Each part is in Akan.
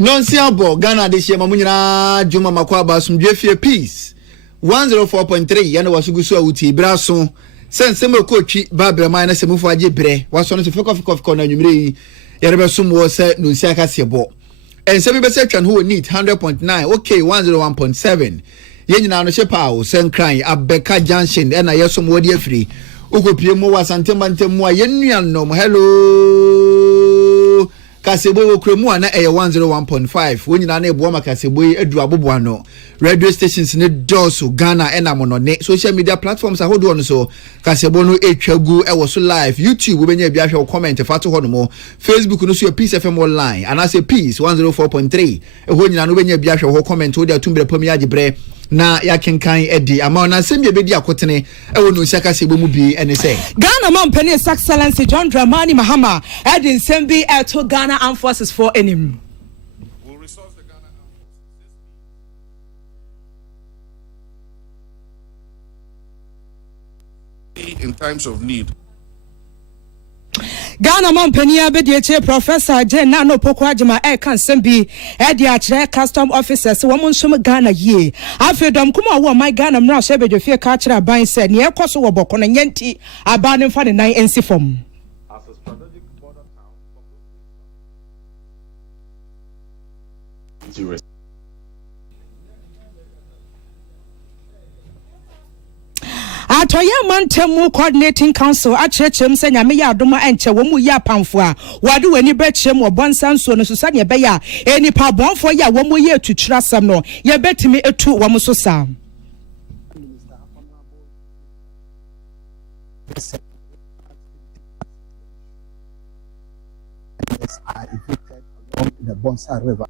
Non-siabo Ghana this year Mamunyana Juma Makwaba Sumjefie Peace 104.3 Yana Wasugusu Uti Brason Sense Semo Kochi Babra Mina Semufa Jebre was on the Fok corner Numri Yerebasum was Nusiaka Sebo and Semi Perception who need 100.9 okay 101.7 Yenina no Shepa Sen Crying Abeka Junction and I some word free Uko Pimo was Antemantemo Yenian no hello Kasebo Kremu na 101.5 when you na Boma Kasebo edu aboboano radio stations ne doso Ghana ena monone social media platforms hold on so Kasebo no etwagu e so live YouTube we benya bia hwe comment fato ho no mo Facebook no so Peace FM online and I say Peace 104.3 e ho nyina no benya bia hwe ho comment wo dia tumbre pam ya gibre na ya kenkan edi ama na sem ye bedi akotene e wo no sia Kasebo mu bi ene say Ghana man penny excellency John Dramani Mahama edin sembi to Ghana Armed Forces for enim. Will resource the Ghana Armed Forces in times of need. Ghana man penia be Professor Jen Nano Pokwajima Akan Sembi Edia custom officers woman sum Ghana ye afedom kuma wo my Ghana mra shebe de fie ka kira ban said ne ekoso wo boko na nyenti abanim fa de 9 NC form As a strategic border town Atoye mantemu coordinating council achechem se nyame ya adoma enche wo mu ya pamfo a wade wani bechem wo bonsanso no so sane be ya enipa bonfo ya wo mu ye tuturasam no ye betimi etu wo mu so sa the Bonsa River.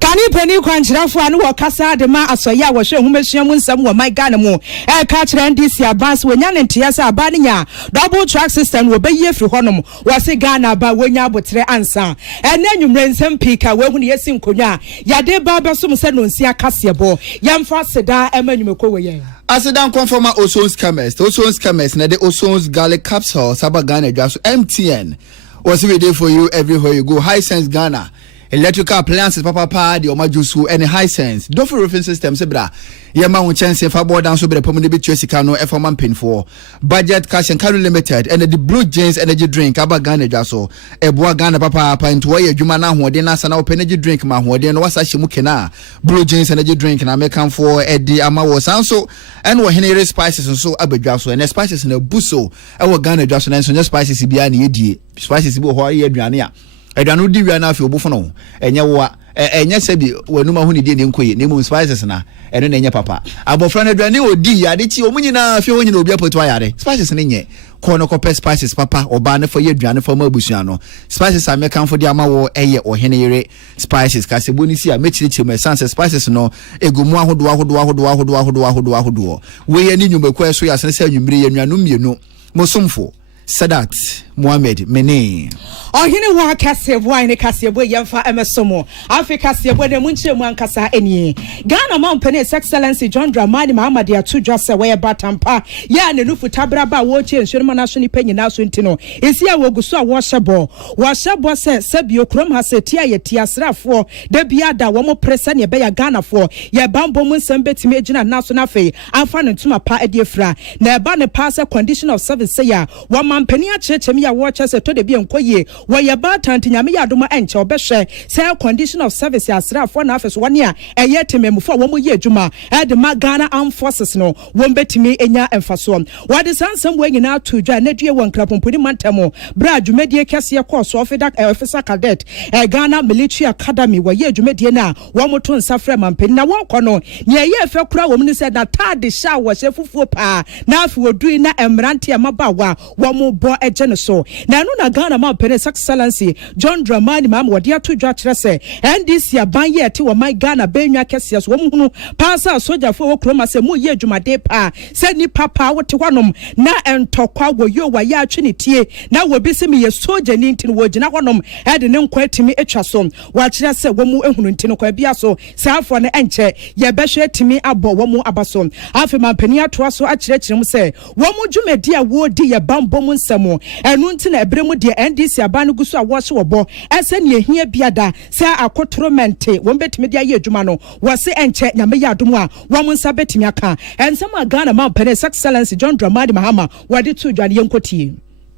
Kani penny kwanchirafo anu wakasa de ma asoya wo hwe humesua mu nsam wo my Ghana mu e ka kire ndisi abans wonya ne ntiasa abane nya double track system wo beye firi honom wo se Ghana ba wonya abotre ansa ene nwumre nsam pika wo hu ne yesi nkonwa yade ba besom se no nsia kasebo yamfa seda emanwumeko wo ye Asidan conforma Osons chemist na the Osons garlic capsule Saba Ghana just MTN was ready for you everywhere you go. High Sense Ghana electrical appliances papa the omajusu and high sense Dofu roofing system sebra yema won chance fa board down so be pom de betu sika no e for man pin for budget cash and carry limited and the Blue Jeans energy drink aba Ghana jaso e boa Ghana papa into why adwuma na hoode na sana open energy drink ma hoode no wasa hye mu kena Blue Jeans energy drink na mekan for edi ama wo sanso and wo henere spices so abadwa so and spices na buso e wo Ghana jaso na so spices bia na yedie spices bi ho ye aduane a edanu di wi na afi obufo no enye wo enye sebi wanuma hu ni die ne nkoye ne mu spices na eno na enye papa abofra na aduane odi ya de chi omunyina afi onyina obi apoto ayare spices ne nye kono kope spices papa oba ne for ye aduane for ma abusua no spices a mekan for di ama wo eye ohene yere spices Kasebo ni si a mechirichi me sanse spices no egumu ahodo we ye ni nyumekwa so ya sene se anwumire ye nwanum mienu mosomfo Sadat Mohammed Mene Ohine wa kasebo ine kasebo yemfa emesomo Africa kasebo de munche mu ankasa eni Ghana man pene excellency John Dramani Mahama de atudwa se we batampa ya ne nufu tabraba wo che nshirima na so ni panyi na so ntino esi a woguso a wo hyebo se bio krom ha se tia ye tia srafo de bia da wo mo presa ne be ya Ghana fo ye bambo mu nsem betime agina na so na fe amfa ne ntuma pa ade afra na eba ne pass condition of service say ya wo man pene a chechemi ya wo che se to de bia nkoye wo ye batant nyame ya doma enche obehwe say condition of service asrafo na afeso wane a eye tememufo wo mo ye adwuma e de ma Ghana Armed Forces no wo betime enya emfaso wo de sansam wo nyina atudwa na due won krapomponi mantamo bra adwumadie kese course officer cadet Ghana Military Academy wo ye adwumadie na wo moto nsafre mampeni na wo kono ne ye fe kura wo mu said na tade sha wo she fufuo pa na afi wodui na emrante amabawa wo mo bo eje no so na no na Ghana ma pere excellency John Dramani Mahama wode atudwa kire se NDC aban ye te wo my Ghana benwa kese so wo mu hunu pasa soja fo wo kroma se mu ye adwumade pa se ni papa wote hwanom na entokwa wo yo wa ya atwe ne tie na wo bi se me ye soja ni ntin wo gina hwanom e de ne nkwa timi etwa so wa kire se wo mu ehunu ntin kwa bia so se afo ne enche ye behwe timi abo wo mu abaso afi mampani atoa so a kire mu se wo mu dwumadi a wo di ye bambo mu nsamo enu ntin ebre mu de NDC aban adwuma no guso a wɔse wɔbɔ ɛsɛ ne ehia biada sɛ akotromente wɔn betimi de ayɛ adwuma no wɔse ɛnkyɛ nyame yɛ adom a wɔn nsa betimi aka ɛnsɛm a Ghana man pene Excellence John Dramani Mahama wɔde to dwane yɛnkotie.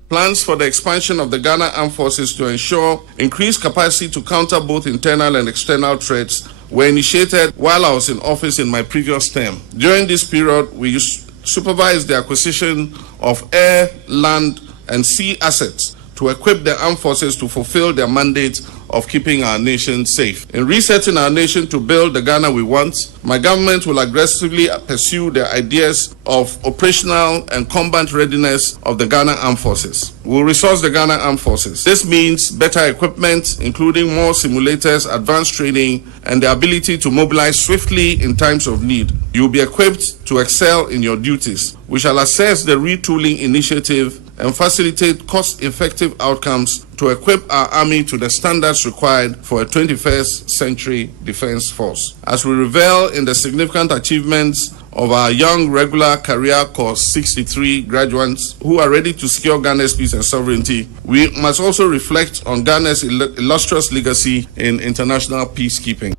Plans for the expansion of the Ghana Armed Forces to ensure increased capacity to counter both internal and external threats were initiated while I was in office in my previous term. During this period, we supervised the acquisition of air, land, and sea assets to equip the armed forces to fulfill their mandate of keeping our nation safe. In resetting our nation to build the Ghana we want, my government will aggressively pursue the ideas of operational and combat readiness of the Ghana Armed Forces. We will resource the Ghana Armed Forces. This means better equipment, including more simulators, advanced training, and the ability to mobilize swiftly in times of need. You will be equipped to excel in your duties. We shall assess the retooling initiative and facilitate cost-effective outcomes to equip our army to the standards required for a 21st century defense force. As we revel in the significant achievements of our young regular career course 63 graduates who are ready to secure Ghana's peace and sovereignty, we must also reflect on Ghana's illustrious legacy in international peacekeeping.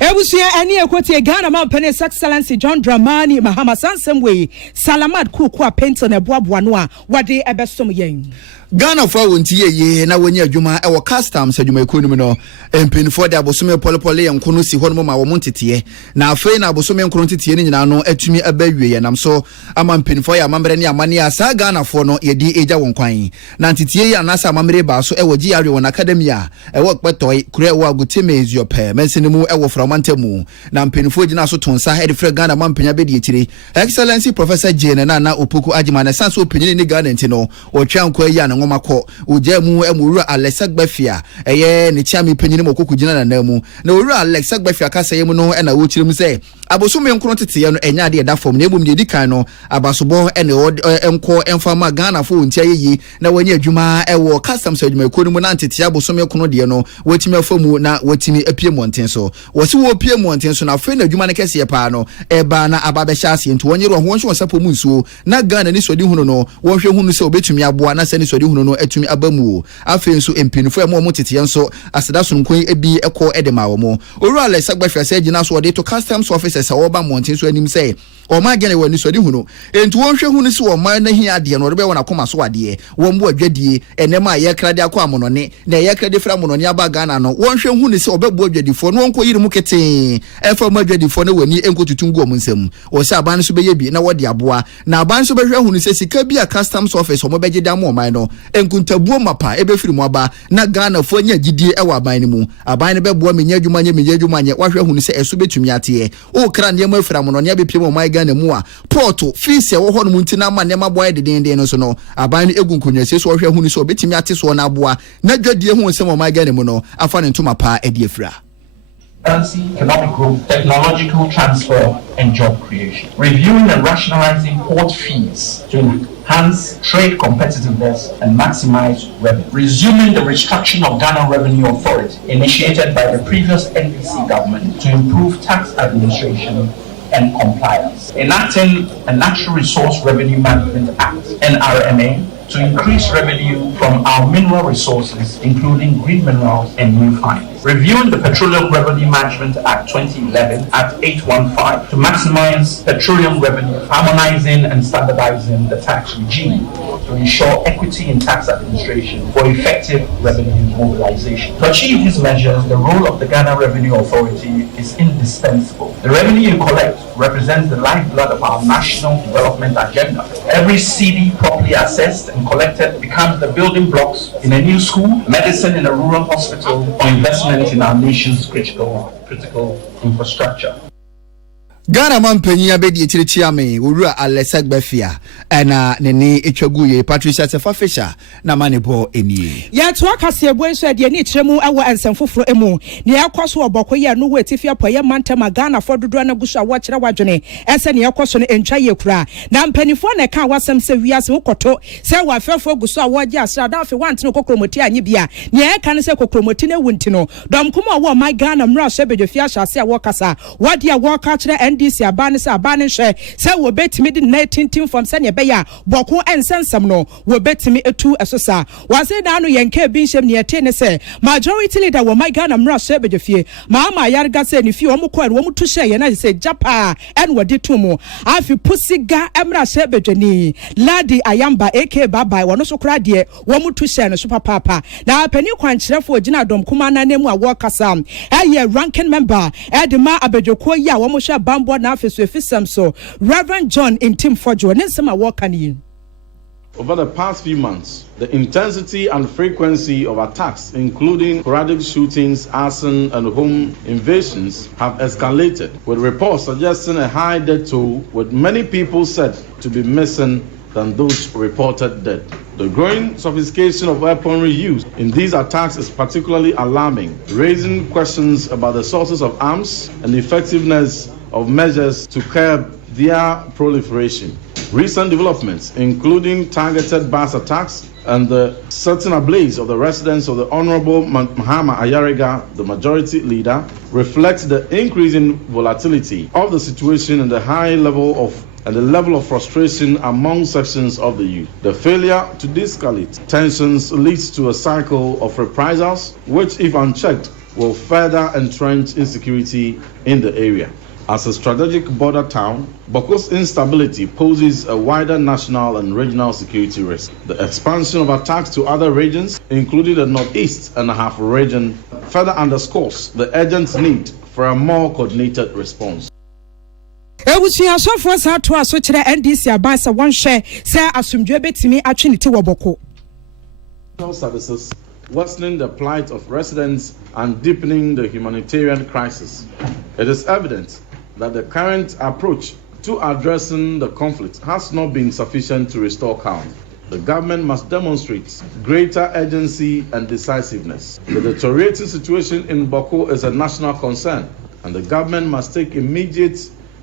Ebusia ani ekoti Ghana man pene Excellence John Dramani Mahama sansem we Salamat Kuku a pento na boaboa no a wade ebesom yen. Ghana for wonti ye na woni adwuma e wo customs adwuma ekonum no empinfo de abosome polepole ye nkono si hono ma wo montete na afei na abosome nkono tete ni nyina no atumi abawie ye nam so ama empinfo ye amamre ne amane asa Ghana for no ye di eja won kwan na ntete ye anasa amamre ba so e wo gi awe won academia e wo kpetoi kure wo aguteme eziope mensene mu e wo framantamu na empinfo gina so tonsa e de fra Ghana mampenya be de etire Excellency Professor Jane na Opoku Agima na sanso opinyi ni Ghana ntino o twankwa ya ngomako ujemu emuru Alex Agbafia eye ne chiami penyini mokoku gina na namu na owura Alex Agbafia kasa yemu no na wo chirim se abosume nkro tete no enya de da fom na ebum de dikan no abasobo ene enko enfama Ghana fo ntia yeyi na wani adwuma ewo customs adwuma ekonu mu na ntete abosume nkro de no watimi afamu na watimi apie monten so wose wo apie monten so na afa na adwuma ne kese pa no eba na ababehya ase nto wonye ro ho nso sapo mu nsuo na Ghana ni sodi hunu no wonhwe hunu se obetumi aboa na se ni sodi hunu no etumi abamu afa nso empinfo emo mo tete nso aseda so nkon ebi ekọ edema wo mo owura Alex Agbafia se gina so de to customs officers awoba monten so anim se o ma gene wani sodi hunu entu wonhwe hunu se o ma na hi ade no de be wona koma so ade wo mbo adwadie enema ye krade akọ amonone na ye krade fra amonone aba Ghana no wonhwe hunu se obebu adwadifo no wonko yiri mu kete efa ma adwadifo no wani enkotutungu om nsam o se aban so be ye bi na wode aboa na aban so be hwe hunu se sika bi a customs office o mo beje da mo man no enkuntabuo mapa ebefiri mu aba na Ghana fo nya gidie ewa aban mu aban ne beboa menya adwuma nya wahwe hunu se eso betumi ate o kra ne ma afira mo no ne abepie mo man Ghana mu a porto fees ye wo ho no muntina ma ne ma boy de den no so no aban ne egunkonwa se so wahwe hunu se obetumi ate so na aboa na dwadie hu se mo man Ghana mu no afa ne ntoma pa edi afira. Currency, economic growth, technological transfer, and job creation. Reviewing and rationalizing port fees to enhance trade competitiveness and maximize revenue. Resuming the restructuring of Ghana Revenue Authority, initiated by the previous NDC government to improve tax administration and compliance. Enacting a Natural Resource Revenue Management Act, NRMA, to increase revenue from our mineral resources, including green minerals and new finds. Reviewing the Petroleum Revenue Management Act 2011 at 815 to maximize petroleum revenue, harmonizing and standardizing the tax regime to ensure equity in tax administration for effective revenue mobilization. To achieve these measures, the role of the Ghana Revenue Authority is indispensable. The revenue you collect represents the lifeblood of our national development agenda. Every CD properly assessed and collected becomes the building blocks in a new school, medicine in a rural hospital, or investment in our nation's critical infrastructure. Ghana man penyi abedi etirichi ame owura Alex Agbafia na nene etwaguye Patricia Sefafisha na manebo enie ya to akase ebo enso de ni kiremu ewo ensemfoforo emu ne yakoso obokoye no wetifia poye mantama Ghana for dodo na gusu awo kire wadwene ese ne yakoso no entwa ye kura na mpanifo na ka wasem se wiase wokoto se wafefo gusu awo gye asra da afi wantene kokromoti anye bia ne ya kan se kokromoti na wunti no dom kuma wo my Ghana mra so bedofia hyase awo kasa wade awo ka kire NDC abane se abane hwe se wo betimi di 19 from sene be ya Bawku ensensem no wo betimi etu esosa wase da no yenke bi nshem ne yete ne se majority leader wo my Ghana mra so bedefie ma yarga se ne fie wo mu kware wo mu tu hye ye na se japa en wodi tu mu afi pusiga emra so bedwani ladi ayamba AK baba wono so kra de wo mu tu hye no so papa na pani kwankyerefo ogina dom kuma na nemu a wo kasa ranking member edema abedwoko ya wo mo hye bambo na afi so efisam so Reverend John in Team Fojo ne nsema wo kan yi. Over the past few months, the intensity and frequency of attacks, including sporadic shootings, arson, and home invasions, have escalated, with reports suggesting a high death toll, with many people said to be missing than those reported dead. The growing sophistication of weaponry used in these attacks is particularly alarming, raising questions about the sources of arms and the effectiveness of measures to curb their proliferation. Recent developments, including targeted bus attacks and the setting ablaze of the residence of the Honorable Mahama Ayariga, the majority leader, reflect the increasing volatility of the situation and the level of frustration among sections of the youth. The failure to de-escalate tensions leads to a cycle of reprisals, which, if unchecked, will further entrench insecurity in the area. As a strategic border town, Bawku's instability poses a wider national and regional security risk. The expansion of attacks to other regions, including the Northeast and Half region, further underscores the urgent need for a more coordinated response. Ewusia so for sa to aso kire NDC abansa won hwe say asumdwe betimi atweniti wo Bawku. Services worsening the plight of residents and deepening the humanitarian crisis. It is evident that the current approach to addressing the conflict has not been sufficient to restore calm. The government must demonstrate greater urgency and decisiveness. The deteriorating situation in Bawku is a national concern, and the government must take immediate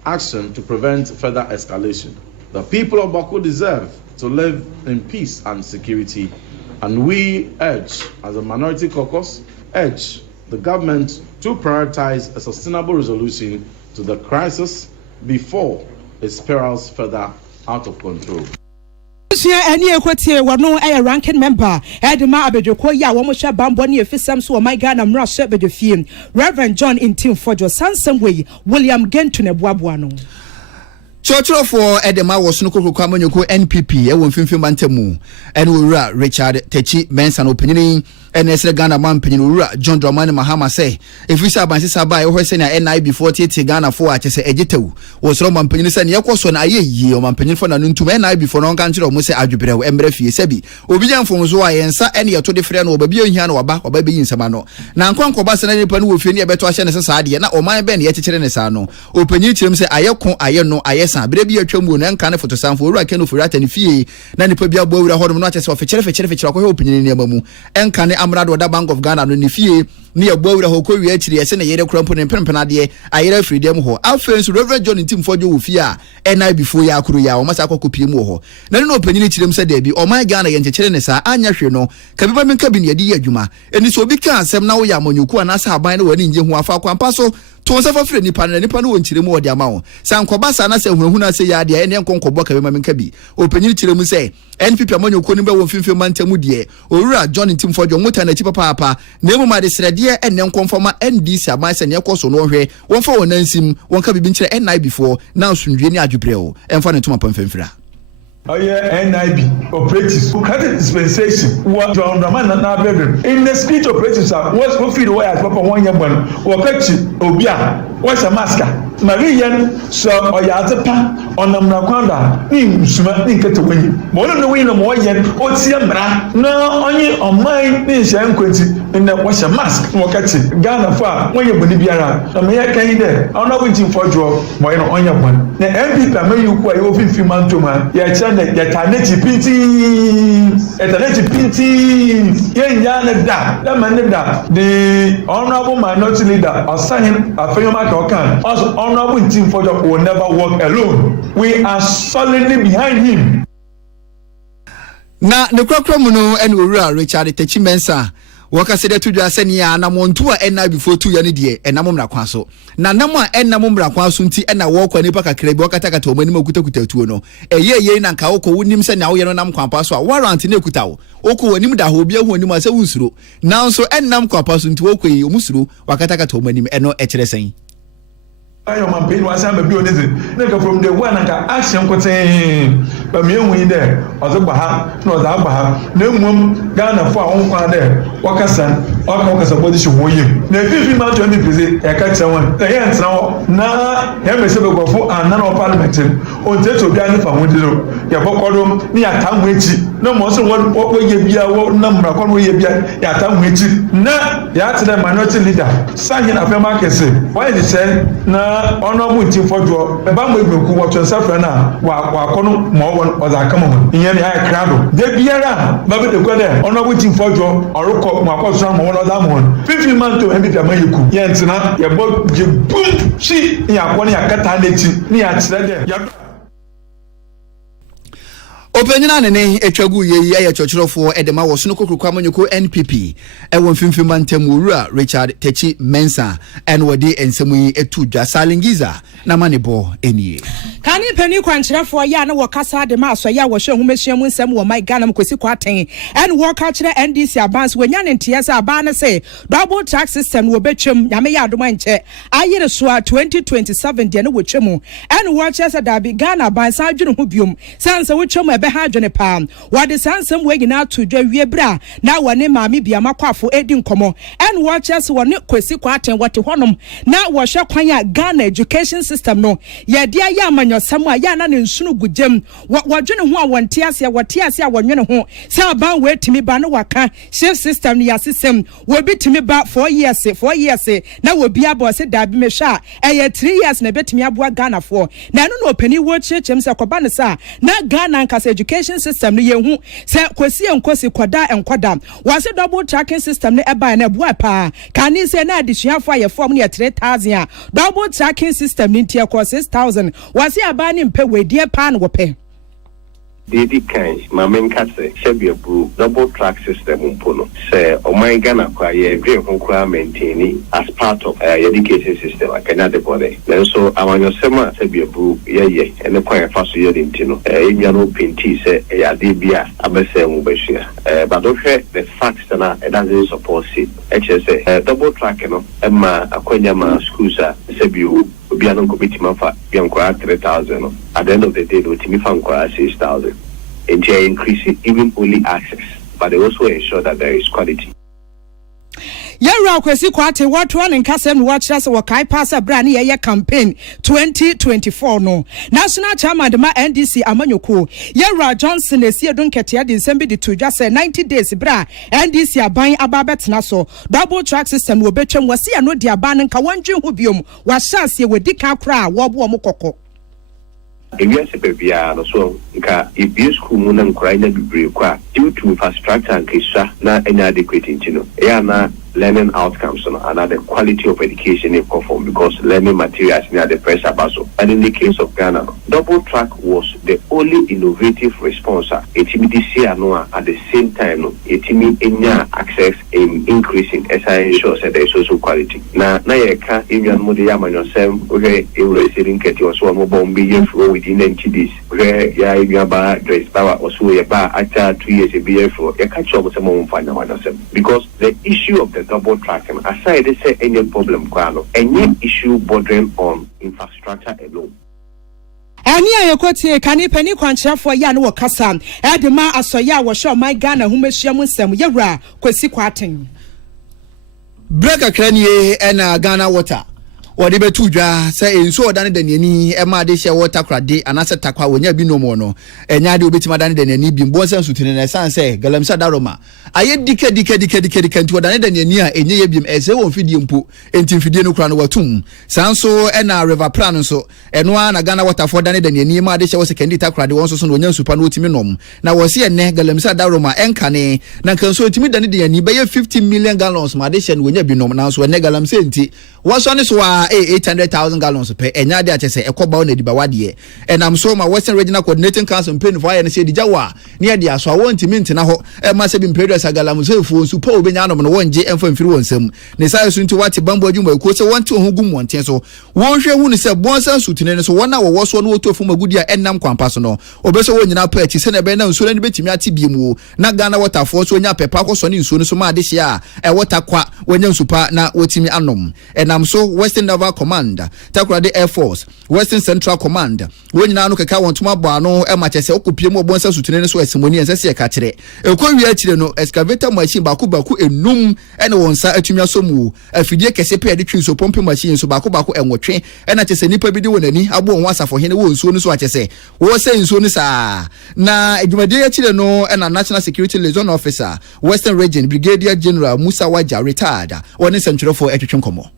action to prevent further escalation. The people of Bawku deserve to live in peace and security, and we urge, as a minority caucus, the government to prioritize a sustainable resolution to the crisis before it spirals further out of control. Any equity wano a ranking member edema abedwoko ya wo mo hye bambo ne efisam so my Ghana mra hye bedefie Reverend John in Team Fojo sansem wey William Gentu ne boaboa no Church for Edema was no Kwamanyoko NPP, a one film Mantemu, and Ura Richard Techi Benson opinion, and as Ghana man Penura, John Dramani Mahama say, if we saw by Sisaba or Sena NI before Ghana for at say Edito, was Roman Penis and Yakos on a year, man Penin for Nun to NI before non country or Mose Ajubero, Embrefi, Sebi, Obian from Zoa and Sa any to different or baby in Yan or back or baby in Samano. Now, Conco Bass and any pen will finish better as society, and or my ben yet Cherenesano. Open you say Ayako, Ayano, Ayes. Brebi atwamu na nka ne foto sanfo ora kenu furata ne fie na ne pa bia bo wura hodom no atese ofechere ko opinion ne mamu enka ne amrado da Bank of Ghana no ne fie ne ya bo wura ho ko wi akiri ese ne yere krampo ne pempena de ayere freedom ho afenso Reverend John Team Fojo wo fie a ena before ya akuru ya o masa akokopie mu ho na ne no opinion kirem se da bi o man Ghana ye nchechere ne sa anya hwe no kabiba men kabine ye di adwuma eni so obi ka asem na wo ya amanyoku anasa aban ne wani nje ho afa kwampa so to nsa fa fre nipa no wonchire mu odi ama wo sankoba sa na se hunahuna se ya de ene nkonkobo kabiba men kabi opinion kirem se NPP amanyoku ni be wo mfimfim mantamu de owura John Team Fojo mota na chi papa na emu ma de srede ene nkonfoma NDC aban se ne ekoso no hwe wonfa wonansim wonka bibi nchire NI before na asundwe ni adwubreo emfa ne tuma pamfamfira NIB operatives credit dispensation what John Raman na bedroom in the speech operatives was for feed where papa one year ban wo kachi obia what's a masker Marian so oyatepa onamna kwanda ni nsuma ni nkete wanyi mo no we no mo yen otie mra na onye oman ni hye nkwenti na what's a mask wo kachi Ghana fa wonye boni biara na me kan de ona bo Team Fojo mo yen onye ban na MPP amayuku ayo fimfim antoma ya cha eternity pinti yenya da man da the honorable minority leader Akan Afeyoma Akan also honorable Team Fojo will never walk alone. We are solidly behind him. Na ne kwakwamu no ene owura Richard Techi Mensa waka se de to dwa se ne ya na monto a enna before tu ya ne de enam mra kwa so na nam a enam mra kwa so nti enna wo kwa nipa kakra bi wakata kata o manim akutakuta tuo no eye na nka wo ko wonim se na wo ye no nam kwampa so a warrant na ekuta wo ko wonim da ho bia ho anim ase wunsuro nanso enam kwampa so nti wo ko yi omusuro wakata kata o manim eno ekire sen ayo man pain was am be oneze nka from the one nka action koten ba me hu yi de ozo gba ha na ozo agba ha na emum Ghana fo a won kwa de wakasa position wo yim na fifi ma to mi pese e ka tira won e yan tira wo na ya me se be go fo an na Parliamentary on te to bia ni fa won diro ya bokodom ni ya tamu echi na mo so wo ye bia wo na mra kwa wo ye bia ya tamu echi na ya tira minority leader sanyi na fe ma kese why they say na honorable team for jo e ba mo egbeku wo twen safra na wa kono mo won o za kama mo iyan ni high crowd de biara ba be de ko de honorable team for jo orúkọ mo akoso mo won o za mo 50 man to MPP amayeku ye ntina ye bo je boom shi ni akọ ni akata na ti ni ya tire de ya Openyina nene etwagu ye ya chochorofo edema wo so no kokrokwa manyoko NPP ewo mfimfima ntem wura Richard Techi Mensa en wodi ensemu yi etu dwa salingiza na manebo enie kani pani kwankyerefo ya na wokasa de ma aso ya wo hwe humehia mu nsem wo mai Ghana mkosi kwaten en wo ka kyere NDC abans wonya ne ntiesa aba na se double tax system wo betwem nyame ya adoma nche ayere so 2027 de na wo twemu en wo kyesa da bi Ghana abans adwene ho biom sanse wo twemu be ha adwene pa wade sansem we nyina to dwa wie bra na wone maame bia makwafo edi nkomo en wo kyesa wone kwesi kwaten wote honom na wo hwe kwan ya Ghana education system no ye dia ya amanyosam a ya na ne nsunu gujem wadwene ho a wonte ase a wonwene ho se aban we timi ba no waka shift system ni ya system we bitimi ba 4 years na we bia bo se da bi mehwa eye 3 years na betimi aboa Ghana for na no no opani wo chechem se koba ne sa na Ghana nkasa education system no ye hu se kwesi enkosi koda wase double tracking system ne eba na boa pa kani se na adisuafo aye form ne 3000 a double tracking system ni tie ko 6000 wase aba ni mpe wedie pa no wope David Kane, my main case, Shabia Boo, double track system umpono. Say, oh my Ghana kwa ye green home maintaining as part of education system. I cannot the body. Then so I want your summer Shabia Boo, yeah, and the choir fast year in Tino. Indian Pinty say, Dibia, Abese Mubeshia. But okay, the facts that it doesn't support it. HSA, double track, you know, Emma, Aquanyama, Scusa, Sabu. Biano committee for Bianco 3,000. At the end of the day, the team found 6,000. And they increase it even only access, but they also ensure that there is quality. Yara kwesi kwate watu wane nkasem watcha se wakai pasa brani ye campaign 2024 no national chairman de ma NDC amanyoko Yara Johnson esi edunkete ade nsembi de tujwa se 90 days bra NDC aban ababetena so double track system wo betwem wase ya no de aban nka wandwe ho biom wa chance ye wedi ka kra wo bo mokoko Ewiase bebia no so nka ebi school mu na nkrai na bibre kwa due to infrastructure and kisa na inadequate intino na learning outcomes and the quality of education in conform because learning materials near the pressure basso. And in the case of Ghana, double track was the only innovative response. ATMDC at the same time, ATM access in increasing as I ensure that there is social quality. Now you can't even model yourself, okay, you receiving get your so mobile billion flow within 90 days. Okay, yeah, you have dress power or so a bar after 2 years a beer for you catch up with someone find yourself. Because the issue of the double tracking, aside they say any problem, any issue bordering on infrastructure alone. Ani ayekoti kani pani kwankyerefo ya no wakasa edema asoya wo show my Ghana humehia mu nsem yewura kwesi kwaten break kranie ena Ghana water wode betu dwa say enso odane danani e ma de hye water krade anase takwa wonya bi no mo no enya de obetima dane danani bi mbo nsan sutene na san say galamsa daroma aye dike nti odane danani a enye ye biem ese won fidie mpo enti fidie no kra no watum sanso ena river plan so eno na Ghana water for dane danani ma de hye wo second takrade won so no wonya supa no otimi nom na wo se enne galamsa daroma enkane na kanso otimi dane danani be ye 50 million gallons ma de hye no wonya bi nom na so enne galamsa enti wo so ne so na 800,000 gallons per enya de ache se ekoba na diba wade and I'm so my Western Regional Coordinating Council pen for na say dijawa ne de aso awon timi ntina ho e ma se bi imperial sagala muso fu su pa obenya no no wonje emfa mfiri wonsam ne sai so nti wate bambo adwuma ko se wonte ho gum wonten so wonhwe hu ne se bonsa sutine ne so wona wo so no wotofu magudi a ennam kwampa so no obeso wonyina pa achi se na be na nso ne betimi ate biemu na Ghana waterfall so nya pepa ko so ne nso ne so ma de hia e water kwa wonya nsupa na wotimi anom enam so Western Naval Command Takoradi Air Force Western Central Command wonyina no keka wontuma bo ano e ma chese okopie mu bonsa sutine ne so asimoni ense ka kire ekɔwi akire no excavator machine baku enum ene wonsa atumi asomu afidie kese pe ade twi so pompe machine so baku enwotwe ena chese nipa bi de wonani abo won asafo hene wo nsuo no so achese wo se nsuo no saa na adwumade akire no ena National Security Liaison Officer Western Region Brigadier General Musa Waja retired one central for etwetwe nkomo.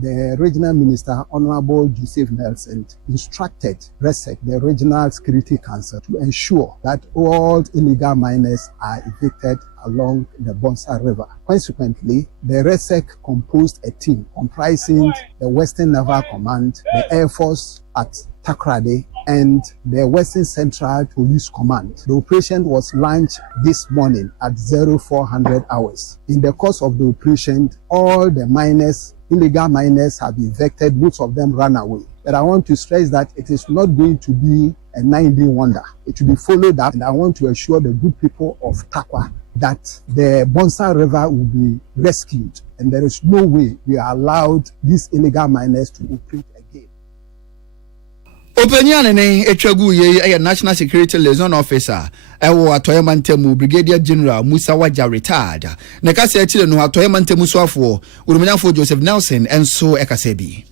The Regional Minister, Honorable Joseph Nelson, instructed RESEC, the Regional Security Council, to ensure that all illegal miners are evicted along the Bonsa River. Consequently, the RESEC composed a team comprising the Western Naval Command, the Air Force at Takoradi, and the Western Central Police Command. The operation was launched this morning at 0400 hours. In the course of the operation, all the illegal miners have been evicted, most of them ran away. But I want to stress that it is not going to be a 9-day wonder. It will be followed up, and I want to assure the good people of Takwa that the Bonsa River will be rescued, and there is no way we are allowed these illegal miners to operate again. Opinion ne etwagu ye National Security Liaison Officer ewo atoyema ntemu Brigadier General Musa Waja retired ne kase atire no atoyema ntemu soafo urumanyafo Joseph Nelson enso ekasebi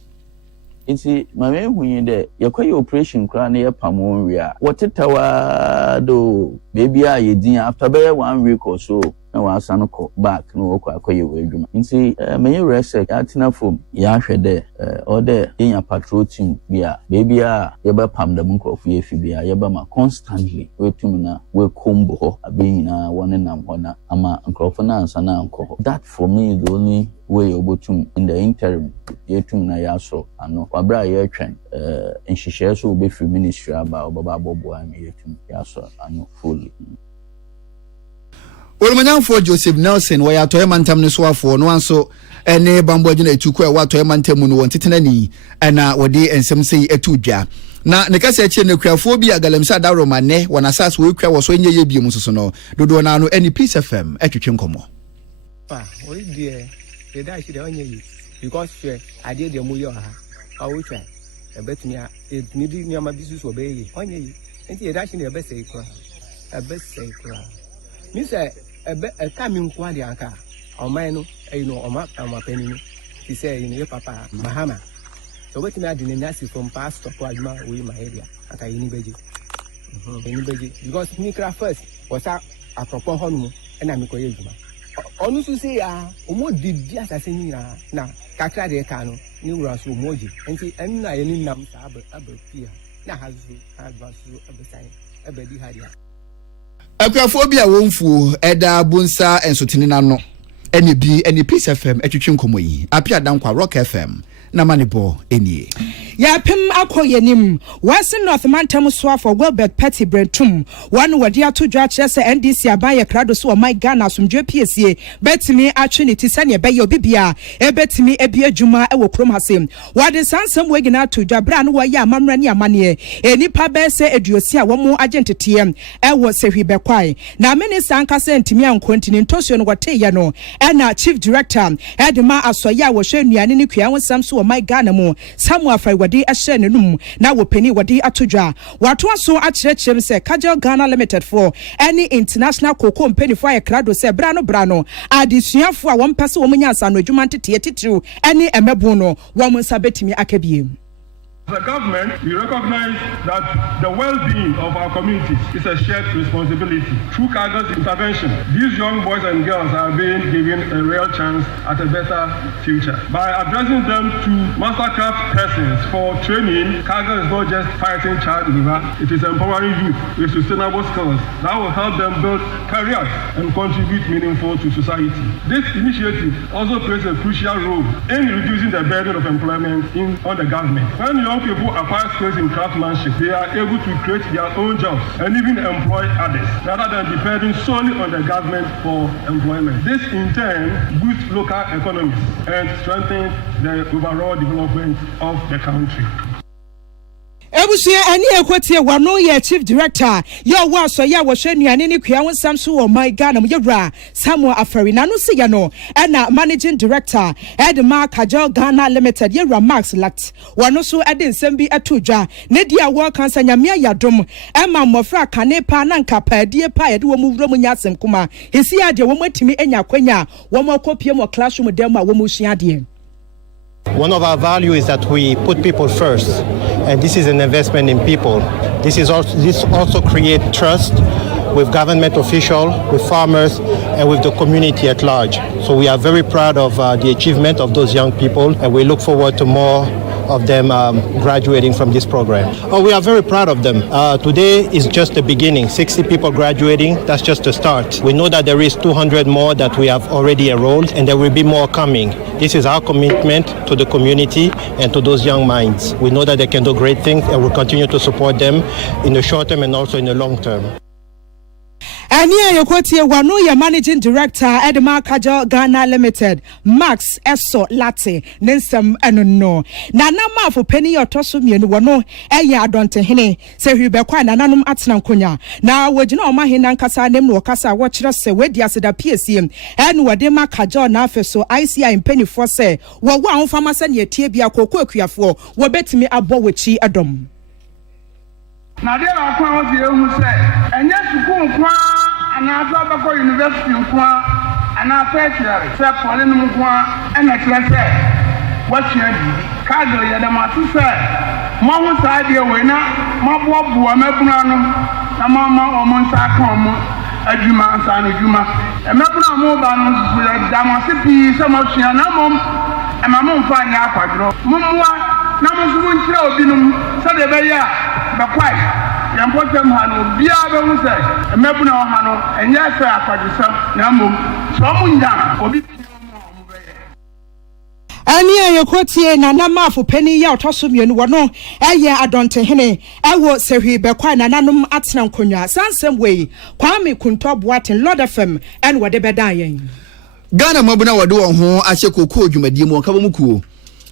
Inti mame hunye de yakwaye operation kra na yapamo wia wotetawa do baby a yedin after be 1 week or so na wasan ko back no akwaye wadwuma nti menye resec atina form ya hwede ode enya patrol team bia baby a yeba pam da munkrofo yefi bia yeba ma constantly wetum na we kombo ho abenyina wone nam hona ama nkrofo na ansa na anko that for me is the only way obotum in the interim yetum na yaso ano wabra ye twen nhihye so obefri ministry aba obaba bobo am yetum yaso ano fully. Urumanyafo Joseph Nelson waya atoyema ntam ne soafo no anso ene bambo agina etuko e wa atoyema ntamu no wontetenani ana wode ensem sei etudwa na ne kasa eche ne kuafo bi agalamsa da romane wana sas we kwa wo so enye ye biem soso no dodo na no eni Peace FM etwetwe nkomo pa we die the dash de onye yi because she ade de mu yo ha awu twa ebetumi a ni bi ni ama bisu so be yi onye yi enti the dash ne ebesei kra mi say eka mi nkwa de anka oman no no oma amapani no ti say ye papa mahama so wetin ade ne nasi from pastor ko aduma we my area aka yini beje because me craft first was a apropos honu na me ko ye aduma onu su say ya omo didi asase ni na kakra de ka no ni wura so omoji enti enna ye ni nam sa abapia na hazu advasu abesan abedi hadia akuafo bi a wonfuo eda bunsa ensotini na no ene Peace FM etwetwe nkomo yi apia dankwa Rock FM na manibo enie ya pem akoyenim Western North Mantam Swafo Wilbert Petty Brentum one wadi atodwa kyerese NDC abaye krado so my Ghana asomdwe PSA betimi atwenity sane be ye obibia ebetimi ebia dwuma ewo krom hasem wade sansam wegina atodwa bra no waye amamra ne amane enipa be se eduosi a womo agentete ewo sehwibe kwai na minister ankasa ntimi ankontini ntosio no wate ye no ena chief director edema asoya wo hwenuane ne kua wonsam so my Ghana mu Samuel wadi ahye nenum na wopani wadi atodwa wato aso akyerɛkyerɛm sɛ Kajal Ghana Limited for any international cocoa company for krado sɛ brano adesuafo a wɔn pɛsɛ wɔn nya ansa no adwuma ntete titiriw any emebo no wɔn nsa betimi akabiem The government, we recognize that the well-being of our communities is a shared responsibility. Through Kaga's intervention, these young boys and girls are being given a real chance at a better future. By addressing them to mastercraft persons for training, Kaga is not just fighting child labor, it is empowering youth with sustainable skills that will help them build careers and contribute meaningful to society. This initiative also plays a crucial role in reducing the burden of employment on the government. When young people acquire skills in craftsmanship, they are able to create their own jobs and even employ others, rather than depending solely on the government for employment. This in turn boosts local economies and strengthens the overall development of the country. Ebusia ani ekwotie wano ye chief director yo wa so ya wo hwenuane ne kua wonsam so wo my Ghana mo yewra Samuel Afari na no se ya no na managing director Edma Kajal Ghana Limited yewra Max Lat wano so ede nsem bi atodwa ne dia wo kansa nyamia yadom ema mofra kanepa na nkapa die pa yede wo mu wura mu nyasem kuma hesi ade wo matimi enya kwanya wo makopie mo classroom dem a wo mu sua de. One of our values is that we put people first, and this is an investment in people. This also creates trust with government officials, with farmers, and with the community at large. So we are very proud of the achievement of those young people, and we look forward to more of them graduating from this program. We are very proud of them. Today is just the beginning. 60 people graduating, that's just the start. We know that there is 200 more that we have already enrolled, and there will be more coming. This is our commitment to the community and to those young minds. We know that they can do great things, and we'll continue to support them in the short term and also in the long term. Ania Yokotie wano ya managing director Edma Kajal Ghana Limited Max Eso Latte Nensam no na nama for penny otoso mienu wano eya adonte hene se hwebekwa na nanum atena nkonya na wagina omahena nkasa nem no kasa wo kire se wedi aseda PSM enu wade ma Kajal na afeso ICI penny for se wo wa honfama se ne tie bia kokko akuafo wo betimi abo wachi adom. Na de la kwa wo die hu se enye sukuu kwa anaza bako university kwa ana tertiary se pole no kwa ena kire se watua bibi ka do ye da ma tu se mo hu sa de we na mabobo amabuna no na mama o mo nsa ka mo adwuma nsa no dwuma amabuna mo ba no su da ma se pi se mo tua na mom amamo mfa nya akwadro mumwa na mo su nkyire obi no se de be ya bakwai yampotem hano bia be hu se emebuna hano enye se akwadisam na mom so mu nya obi ani ayokotie na namafo pani ya otoso mienu wono eye adonte hene ewo sehwi bekwa na nanom atena nkonwa sansem wei kwame kunto boaten Lord FM en wode bedan yen Ghana mabuna wode won ho ahye kokoo dwumadie mu ka bomukuo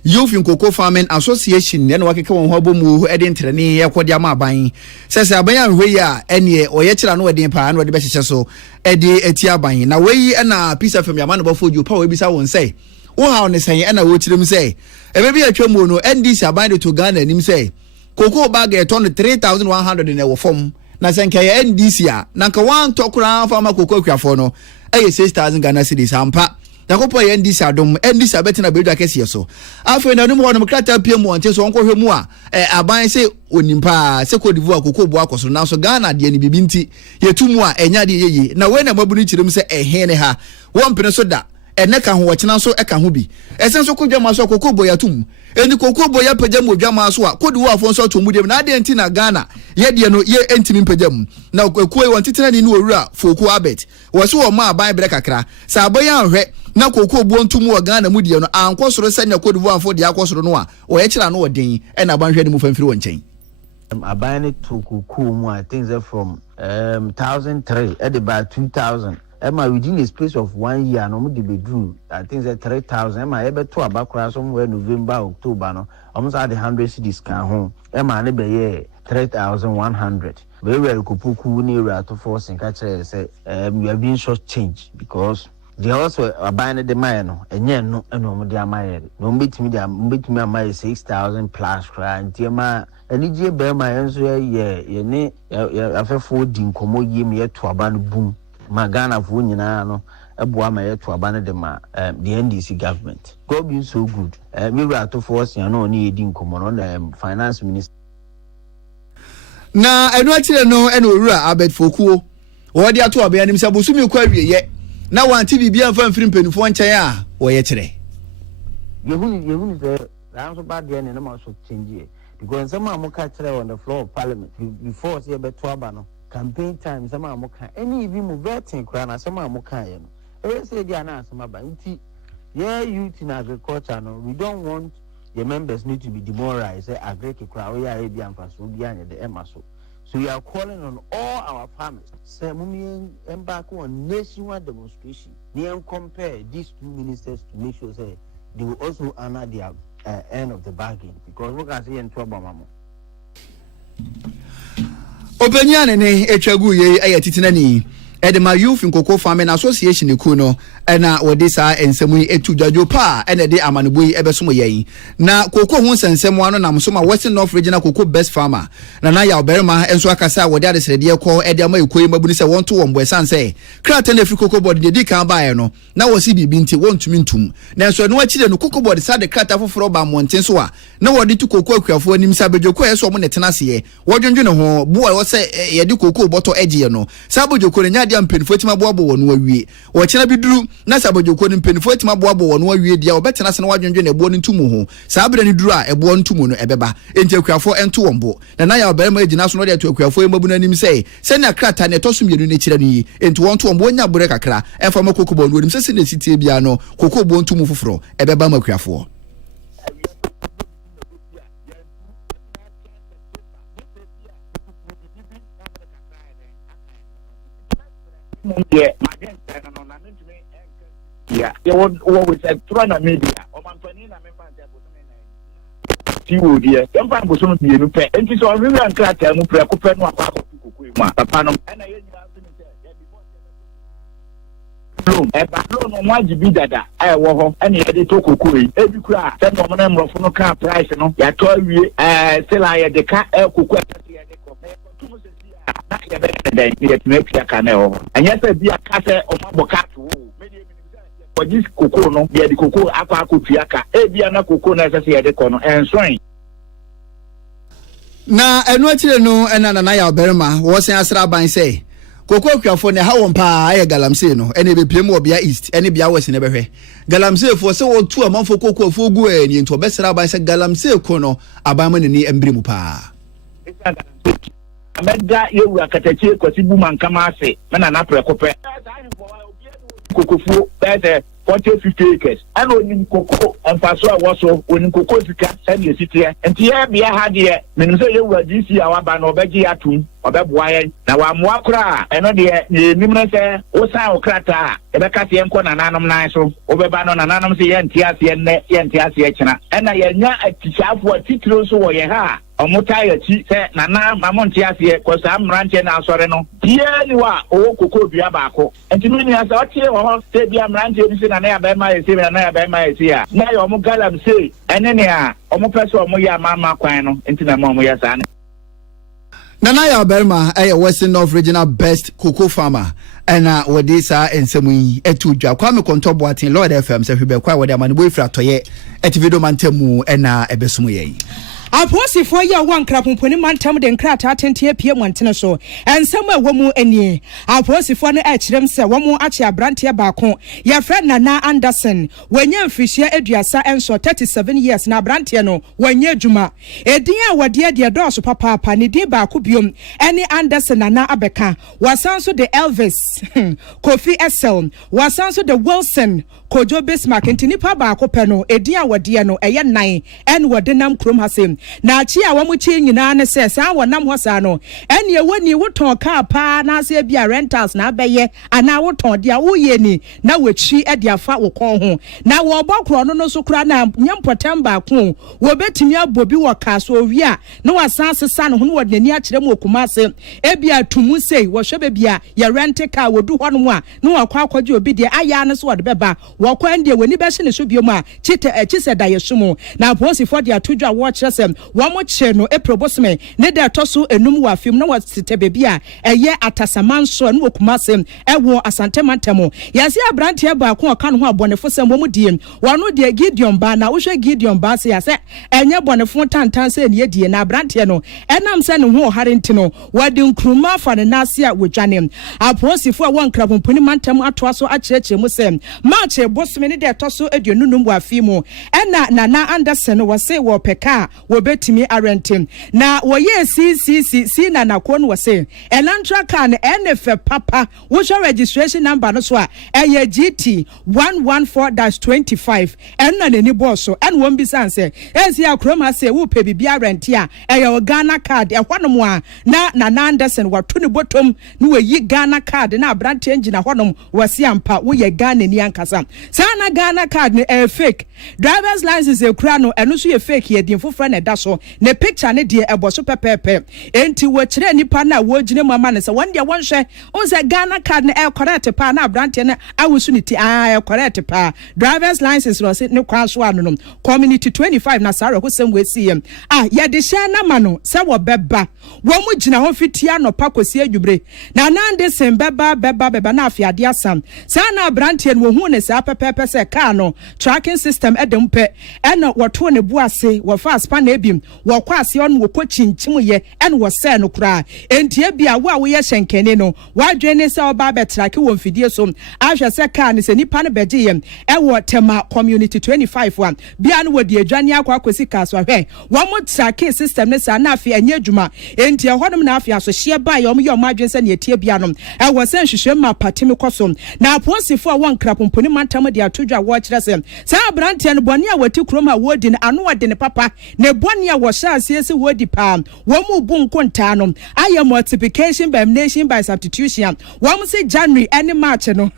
Youth in Cocoa Farming Association ne no akeka won ho abomu ede ntrene ye kwode amaban sese aban ahwe ya ene oye kira no wede pa na wode be hyehye so ede eti aban na wei na peace FM yama no bafo pa we bisa won say wo ha on say na wo kirem say ebe bi atwamu no NDC aban de to Ghana nim say cocoa bag e ton 3100 na wo fom na senke ye NDC a na nka wan tokura farmer cocoa akuafo no eye 6000 Ghana cedis ampa yakopo ye ndisi adom ndisi abetina bedu akese so afa na num hono krata piem wonte so onko hwemu a aban se onimpa se kodivu akoko bo akoso na so Ghana de ni bibi nti yetumu a enya de yeye na we na mabunu kirem se ehene ha wompene so da ene ka ho wokena so eka ho bi esen so kodwama so akoko bo yatum eni koko bo ya pagya mo dwama so a kodivu afon so to mudem na de nti na Ghana ye de no ye entimi pagya na okuwe wontitena ni no owura foku abet wo so wo ma aban bre kakra sa aboya hwe na koko bo ntumu wa Ghana mu de no ankosoro sanya kodivu afo de akosoro no a o ye kira no odin e na ban hwe ni mu famfiri wonchen abane to koko mu I think that from 1003 at about 2000 within a space of 1 year no mu de bedru I think that 3000 ebe to abakura somewhere November October no almost at the 100 cities kan ho ne be ye 3100 we were kupuku ni rato force nka kire say we have been short change because they also abandoned the man no enye no eno de amaye no mbetimi amaye 6000 plus and tiema enije be ma enso ye ne afefo di nkomo yim ye to aban boom Magana for no Ebua may to abandon the NDC government. God be so good. We were to force you know needing common on finance minister. Na eno akire no eno owura abet fokuo wo de ato abia nim se bosumi kwa wiye na wanti bibia mfa mfiri mpanifo nkyɛn a wo ye kyerɛ yehuni the answer bad there na ma so change because some amuka kyerɛ on the floor of parliament before say beto aba no campaign time some amuka any even move vetting kra na some amuka ye no e say dia na asema ba nti yeah youth in agriculture no we don't want the members need to be demoralized. Say agree kra we are bi amfa so bi anya the emaso. So we are calling on all our farmers. Say mumi embark on nationwide demonstration. They compare these two ministers to make sure say they will also honor their end of the bargain because we can see in trouble mama. Openyane ne etwagu ye ayetitinani Edema Youth in Cocoa Farming Association Kuno, ena wodisa ensemu etu dwajo pa ena de amanubu ebesumo yei na cocoa hu nsensemu ano na msoma Western North Regional Cocoa Best Farmer na ya oberema enso akasa wode ade srede ko ede ama ekoyi mabuni se wonto wombo esanse krata na Free Cocoa Board de kan baaye no na wosi bibi nti wontumi ntum na enso no akire no Cocoa Board sa de krata foforo ba monten so a na wode tu cocoa akuafo anim sa bejoko eso mo netena se wodwonwo ne ho bo wo se ye de cocoa boto egiye no sa bejoko nya dia mpenifo tima boabo wono awie wo kyena biduru na sa bejoko ne mpenifo tima boabo wono awie dia obetena se na wadwonwo ne ebo ne ntumu ho sa abra ne duru a ebo ntumu no ebeba enti akuafo ento wombo na ya oberema agina so no de akuafo emabu anim se na krata ne toso mienu ne kyira ni enti wonto wombo onya bure kakra efa makoko bo no anim se ne sitie bia no koko bo ntumu foforo ebeba makuafo yeah, you would say Trana media or Mantonina member. Dear, some people some be no pay. And so I really am glad to move to Copen or Papanum. And I Ebalo no ma jibi dada ai wo ho ene ye de to kokoi ebi kura se no mo na mrofo no ka price no ya to awie still aye de ka kokoi atase ye de ko to se sia na ye be de ye tme pia ka na ho anya se bia ka se o ma boka to me de ko jis kokoi no ye de kokoi akwa akopia ka ebia na kokoi na se ye de ko no ensoin na enu akire no ena na ya oberema wo sen asra ban say Cocoa Crafon, a how on pa, I galamse no, any be PM or Bia East, any Bia West never he. Galamse for so 2 a month for cocoa for go into a best rabbi said Galamse Kono, Abaman and Embrimupa. I met that you were Katachi, Kosibuman Kamase, Mananapra Cope. Cocoa, better 40-50 acres. I know in cocoa and Pasua was so when cocoa send you city and here be a had here. Means you were this year our ban or Becky Atun or Babway. Now I'm Wakra and on the Nimrese, Osa or Krata, Ebekati and Ananum Niso, Obeban on Ananum Tiasi and Tiasi and I a teacher for a titlo so ye ha. Omutai chi se nana mamonti asie ko sam ranche na asore no tie ni wa o kokoo bia baako entimi ni asa otie ho se bia ranche ni se na ya ba ma ese na ya ba ma ese a na ya omu galam se ene ne a omu pese omu ya mama kwan no enti na omu ya sa Nana ya oberema Western North Regional Best Cocoa Farmer ena wodisa ensemu etu dwa kwa me kontobo atin Lord FM se hwebe kwa wode amane boyfra toye etivido mantemu ena ebesumu ye Aposi for ya one crap puni mantam den krata tentie pie montene so ensem a womu anie aposi for no echirem se womu achi abrantie baako ya friend Nana Anderson wanya mfihia aduasa enso 37 years na abrantie no wanya adwuma edin a wode de doso papa ne din baako biom ene Anderson Nana Abeka wasanso de Elvis Kofi Essel wasanso de Wilson Kojo Bismarck ntinipa baako pe no edin a wode no eye nan en wode nam krom hasem na chi a wamu chi nyina ne se sa wonam hosa no ene ye woni woton car pa na se bia rentals na abeye ana woton dia woye ni na wachi e dia fa wokon ho na wo bokro no so kura na nyampotem baako wo betimi abobi wo kaso owi a na wasan sesa no ho no wodani a kire mu okumase e bia tumu sei wo hwe bia ye rent car wodu ho no a na wakwa akwaje obi dia aya ne so wode beba wo kwan dia woni be hye ne so biom a chise da yesumu na posi for dia tudwa wo kire se wamo che no eprobosme ne da toso enum wa film na wasite bebi a eye atasamanso no kumase ewo asantemantemo yase abrante ba ko aka no ho abonefo sem wo die wano de Gideon ba na wo hwe Gideon ba se yase enye bonefo tantan se ne die na abrante no enam se ne ho harenti no wadi nkruma fa ne nase a wodwane aposifo a won krapompuni mantem atoa so akyerɛkyerɛ mu sɛ march bosome ne de toso aduonunum wa fimu ɛna nana Anderson wo se wo peka wo betimi arentim na wo ye CCC nana ko no wo se elantra kan NF papa wo registration number no so a ɛyɛ GT 114-25 ɛna nani boss so ɛna won bisan sɛ esi akrom ha sɛ wo pɛ bibia renti a ɛyɛ Ghana card ɛhɔnom a na nana Anderson wato ne bottom no wo yi Ghana card na abrante engine hɔnom wasi ampa wo ye Ghana ni ankasa sana Ghana card ne fake driver's license ekura no ɛno so ye fake ye din foforo na da so ne picture ne de ɛbɔ so pɛpɛpɛ enti wo kyerɛ nipa na wo gine mama ne sɛ wɔn de wɔn hwɛ on sɛ Ghana card ne correct pa na abrante ne awusu ne ti correct pa driver's license no se ne kwa so ano no community 25 na sare ko sem we CM ye de hye na ma no sɛ wo bɛba wo mu gina ho fitia no pa kosi adwubre na nande sem bɛba na afiade asam sa na abrante no hu ne sa pɛpɛpɛ sɛ car no tracking system edem pɛ ɛna wɔto ne buase wo fa spa na ebim wo kwa ase on wo kɔ chinchim ye ɛna wo sɛ no kura enti ebia wo a wo yɛ hyenkene no wadwe ne sɛ oba betrake wo mfidie so ahwɛ sɛ car ne sɛ nipa no bɛgye yem ɛwɔ tema community 25 one bia no wodi adwane akwakosi car so ahwɛ wo mo tracking system ne sa na afi anya adwuma enti ɛhɔnom na afi aso hye ba yɛ ɔmo yɛ ɔmo adwen sɛ ne etie bia no ɛwɔ sɛ nhwehwɛ ma patimi kɔso na aposifo a wɔn krapomponi mantam de atodwa wɔ kyerɛ sɛ abrante no bɔne a wati krom a wodi ne ano wode ne papa ne bɔne a wɔhyɛ asiesi wodi pa wɔn mu bu nkontaa no ayɛ multiplication by elimination by substitution wɔn se January any March no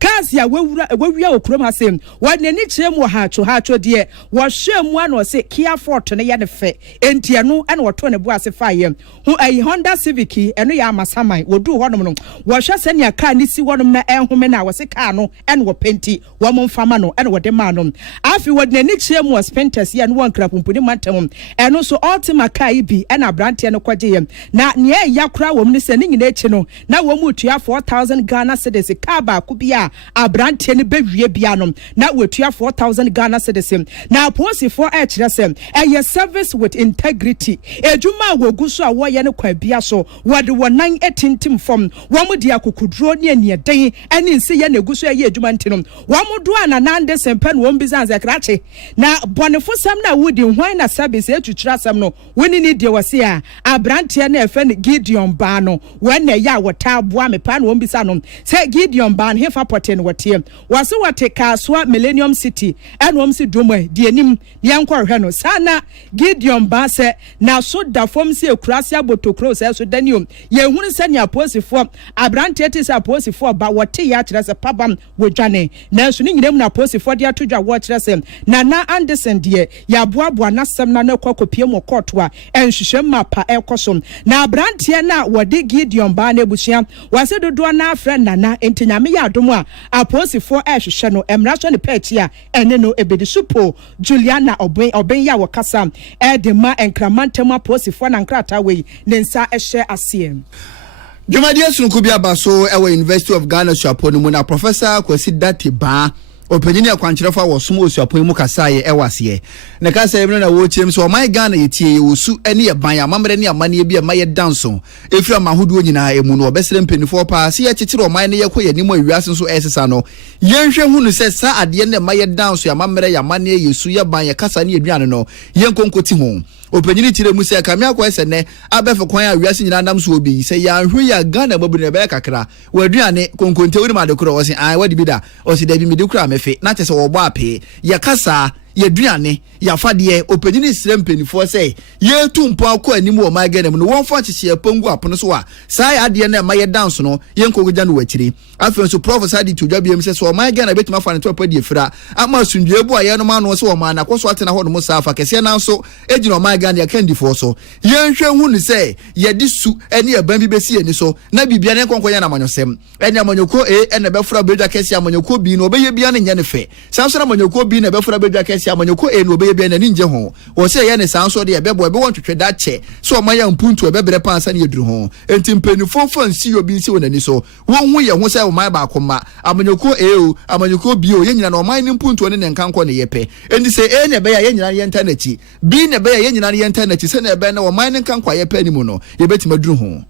cars ya wawia okrom ha sem wɔn n'ani kyerɛ mu haatwo deɛ wɔhwɛ mu ano se Kia Fort no yɛ ne fɛ enti no ɛna wɔto ne bo ase fa yɛ ho ayi Honda Civic ɛno yɛ amasaman wodu hɔnom no wɔhwɛ sɛ nea car ne si hɔnom na ɛhome na wɔse car no ɛna wɔpenti wɔn mfama no ɛna wɔde ma no afi wɔde n'ani kyerɛ mu spenters yɛ no wɔn krapomponi mantam ɛno so ultima car yi bi ɛna abrante no kɔgye yɛ na nea ɛya kora wɔn ne sɛ ne nyina akyi no na wɔn mu tua 4,000 Ghana cedis car baako bi a abrante no bɛwie bia no na wɔtua 4,000 Ghana cedis na aposifo ɛkyerɛ sɛ ɛyɛ service with integrity edwuma a wɔgu so a wɔyɛ no kwa bia so wɔde wɔn nan etintim fam wɔn mu de akokuduro ne aniɛden ɛne nsi yɛ na egu so ɛyɛ edwuma ntino wɔn mu do ana nande sempa no wɔn bizan zakrache na bɔnefo sam na wodi hwan na service etutura sam no woni ni de wɔse a abrante na ɛfɛ ne Gideon ba no wɔn na ɛyɛ a wɔta boa me pa na wɔn bisa no sɛ Gideon ba no hefa pɔte no wɔte wɔse wɔte Kasua Millennium City ɛna wɔn si domo de anim yɛn kɔhwɛ no sana Gideon ba sɛ na so da fam si ekurase abotokro sɛ so danium yɛn hunu sɛ ne aposifo abrante te sɛ aposifo ba wɔte yɛ akyerɛ sɛ pabam wodwane nanso ne nyinam na aposifo de atodwa wɔ kyerɛ sɛ nana Anderson deɛ yɛaboaboa n'asɛm na kɔkɔpie mu kɔɔto a ɛnhwehwɛ ma pa ɛkɔ so na abrante na wɔde Gideon ba na ebusua wɔse dodoɔ na afrɛ nana enti nyame yɛ adom a aposifo ɛhwehwɛ no mmara so ne pɛɛkyi a ɛne no ebedi supo Juliana ɔben yɛ wɔkasa ɛde ma enkramantam aposifo na nkrata wei ne nsa ɛhyɛ aseɛ Jumadi sunku bi aba so ewe University of Ghana suapo no mu na Professor Kwesi Date ba opanyini akwankyerɛfo wɔ som osuapo mu kasaye ɛwase na kasaye no na wo kyerem so ɔman Ghana yetie wosu ene ye ban amamre ne amane bi ma ye danso efiri amahodo nyinaa emu no obesere mpanifo pa se ye kyekyere ɔman ne ye kɔ yanimo awiase so ɛsesa no yenhwɛ hu no sɛ sa ade ne ma ye danso amamre ya mane yesu ye ban ye kasa ne aduane no yenkonkoti ho opanyini tire mu sɛ kamia kɔ ɛsɛ ne abɛfo kwan a awiase nyinaa nam so obi sɛ ya hwe ya Ghana babu ne bɛyɛ kakra waduane konkonte woni ma de koro wɔse ai wadi bi da ɔse da bi mi de kura mefe na kyɛ sɛ wɔbɔ ape ya kasa yeduane yafade opanyini sire mpanifo sɛ yetu mpo akɔ anim wɔ ma Ghana mu no wɔn fa kyekye apongu apono so a saa ade na ma ye dance no yenkogya no wakyire afei so professor di todwa biem sɛ so ɔman Ghana betima fa ne to padi efira ama asundue bu a ye no ma no sɛ ɔman na kɔso atena hɔ no mu saa fa kɛse na nso egyina ɔman Ghana ya kandifo so yenhwɛ hu ne sɛ ye di su ene aban bi besi ani so na bibia ne konkɔnya na amanyosɛm ene amanyoko ene bɛfura bedwa kɛse amanyoko bi no obɛyɛ bia ne nya ne fɛ saa so na amanyoko bi na bɛfura bedwa kɛse si amanyoko e no be bia na ninje ho wo se ye ne sanso de e bebo e be won twetwe da che so o maya mpuntu e bebere pa ansa ne yeduru ho enti mpanifo fa nsi obi nsi wonani so won hu ye ho se o man ba akoma amanyoko e o amanyoko bi o ye nyina na o man ne mpuntu ne nkanko ne yepe enti se e ne be ya ye nyina ye ntanachi bi ne be ya ye nyina ye ntanachi se ne be na o man ne nkanko yepe ni mu no ye betima duru ho.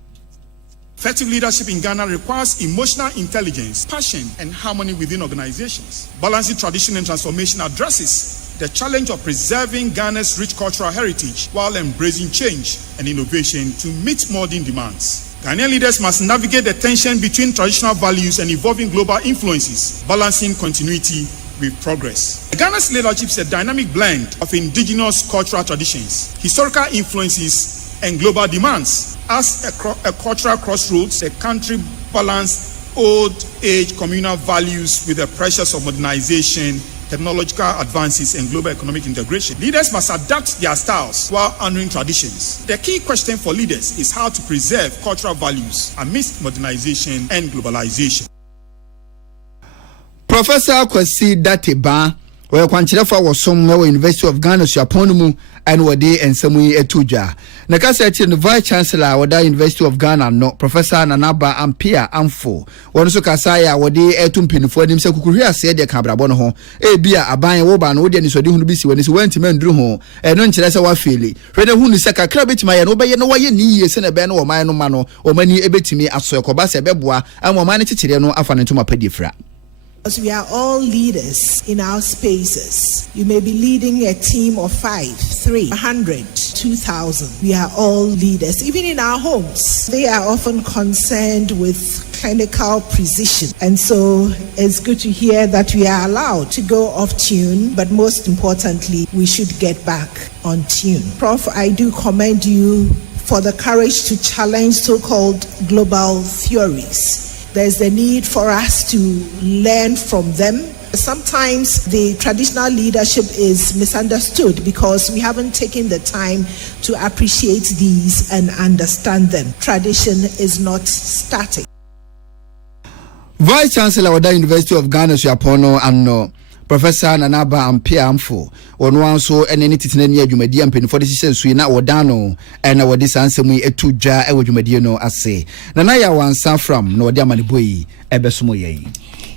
Effective leadership in Ghana requires emotional intelligence, passion, and harmony within organizations. Balancing tradition and transformation addresses the challenge of preserving Ghana's rich cultural heritage while embracing change and innovation to meet modern demands. Ghanaian leaders must navigate the tension between traditional values and evolving global influences, balancing continuity with progress. Ghana's leadership is a dynamic blend of indigenous cultural traditions, historical influences, and global demands. As a cultural crossroads, the country balanced old-age communal values with the pressures of modernization, technological advances, and global economic integration. Leaders must adapt their styles while honoring traditions. The key question for leaders is how to preserve cultural values amidst modernization and globalization. Professor Kwasi Dateba we kwankyerɛfa wɔ som wɔ University of Ghana Suapɔn mu and wɔde nsɛm yi etudwa na kasa ti no Vice Chancellor wɔda University of Ghana no Professor Nanaba Ampia Amfo wɔn so kasa ya wɔde etumpinifo anim sɛ kukuhwe ase de kabrabɔ no ho ebia aban wo ba no wɔde anisɔde hunu bi si wɔn so wɔntime nduru ho ɛno nkyerɛ sɛ wafeeli hwɛde hunu sɛ kakra betima yɛ no wɔbɛyɛ no wɔyɛ ni yie sɛ na bɛn no wɔ man no ma no ɔmani ebetimi aso ɛkɔba sɛ ɛbɛboa ama ɔman no kyekyere no afa ne ntoma padie fra. Because we are all leaders in our spaces. You may be leading a team of 5, 3, 100, 2,000. We are all leaders. Even in our homes, they are often concerned with clinical precision. And so it's good to hear that we are allowed to go off tune, but most importantly, we should get back on tune. Prof, I do commend you for the courage to challenge so-called global theories. There's the need for us to learn from them. Sometimes the traditional leadership is misunderstood because we haven't taken the time to appreciate these and understand them. Tradition is not static. Vice Chancellor of the University of Ghana Suapɔn and Professor Nanaba Ampia Amfo ono anso eneni titena ni adwumadi ampenifo de hyehyɛ nsuyi na wɔdano ɛna wɔde sansɛm yi etudwa ɛwɔ dwumadi no ase na na ya wansa from na wɔde amaneboyi ɛbɛsomo yɛn.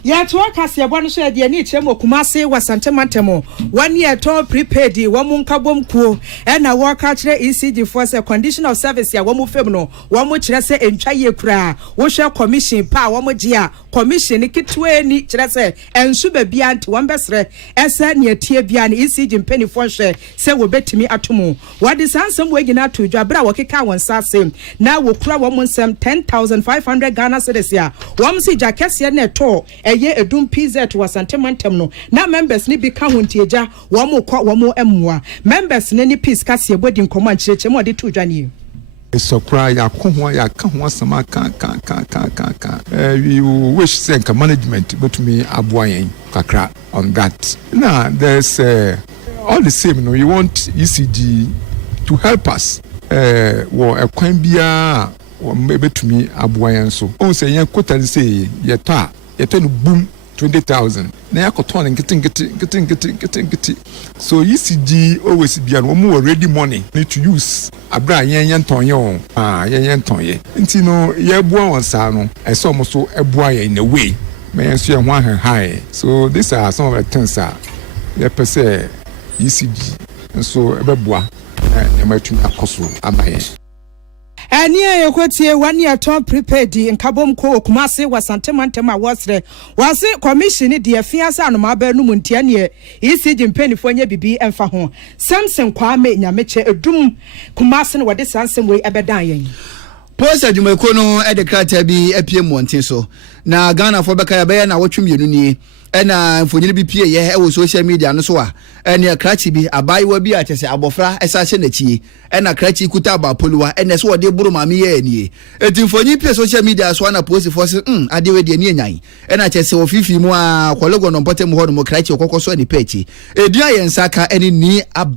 Ya to akase ebo no so de ani kyerem okumase wasantemantem 1 year to prepaid wo mu nkabom kuo e na wo ka kyerɛ ECG for say condition of service ya wo mu fem no wo mu kyerɛ sɛ entwa ye kura wo hwɛ commission pa wo mu gye a commission kitwe ni kyerɛ sɛ ensu ba bia nti wo mbɛsrɛ ɛsɛ ne atie bia ne ECG mpanifo hwɛ sɛ wo betimi atomo wo de sansɛm wo gina to dwa bra wo keka won sase na wo kura wo mu nsɛm 10,500 Ghana cedis ya wo mu si gya kɛse na to ye edum PZ to wasantemantem no na members ni bi ka hontieja wo mo kwa wo mo emwa members ni peace kase bodi nkoma nkyerɛkyerɛ mo de to dwane surprise ya kohwa ya ka ho asama ka we wish say management but me aboyan kakra on that now there's all the same you know you want ECG to help us wo ekwan bia wo betumi aboyan so on say yen quote say yeta no boom 20,000 na yakoton ngiti so ECG always be an already money need to use abra yen tonye yen tonye nti no ye boa won sa no e so mo so eboa yen in a way me yen so yen ho high so these are some of the things that ye per se ECG so ebeboa e ma tun akoso abaye. Ania yokotie 1 year to prepared nkabom ko okumase wasantemantem a wosre wase commission de afiasa no ma ba no muntia ne ECG mpanifo nya bibi emfa ho Samson Kwame nyameche edum kumase no wode sansem we ebedan yen Post adwumako no e de krata bi apie monten so na Ghana fo beka ya be na wotwemienu ni ena mfonyini bi pie ye e wo social media no so a ene krachi bi abayiwa bi a kyese abofra esa hye nachi ena krachi kuta abapoluwa ene so wode buru mame ye anie eti mfonyi pie social media so na post for se ade we de anie nyan ena kyese ofifi mu a kolego no mpotem ho no mo krachi okokoso ni pechi edua ye nsaka ene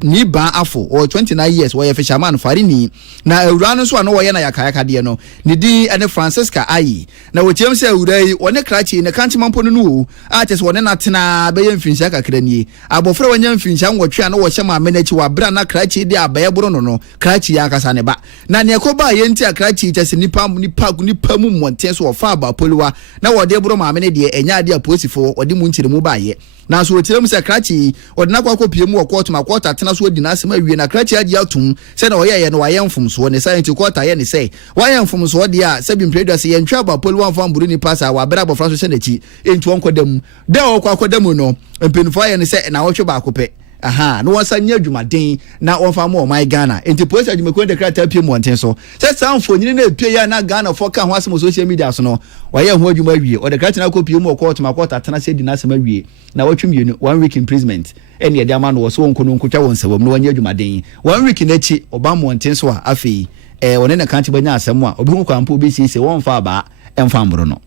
ni ba afo o 29 years wo ye fisherman farini na ewura no so no wo ye na yakayaka de no ni di ene Francisca ayi na wo chem se ewura yi one krachi ne kanti mampo no no a kyese one na tena be mfinhia kakra nie abofra wanya mfinhia nwotwe na wo hye ma menachi wa bra na krachi de abaye boro no krachi ya akasa ne ba na ne koba ye nti akrachi kyese nipa mu monten so ofa aba poliwa na wo de boro ma mene de enya de aposifo ode mu nkyere mu ba ye na so otire mu se krachi ode na kwa kopie mu court ma court atena so odi na asem awie na krachi agi atum se na oye ye no waye mfomso ne science court aye ne se waye mfomso de a se bi mpredwa se ye ntwa aba poliwa mfa mburu ni pasa wa bra abofra so se na chi enti won kodam de okwakodam no mpenfo aye ne se na wo hwe ba akopɛ aha no wasanya adwumaden na wonfa mo my Ghana enti police adwumakuo de krata pie monten so se sanfo nyine na pie ya na Ghana fo ka ho asem social media so no waye ho adwuma wie o de krata na kopie mu court ma court atena se di na asem awie na watwum 1 week imprisonment ene de ama no so nkono nkotwa won sawam no wanya adwumaden 1 week na chi oba monten so a afei wone na kanti banya asem a obi hu kwampo obi sisi wonfa ba emfa mbro no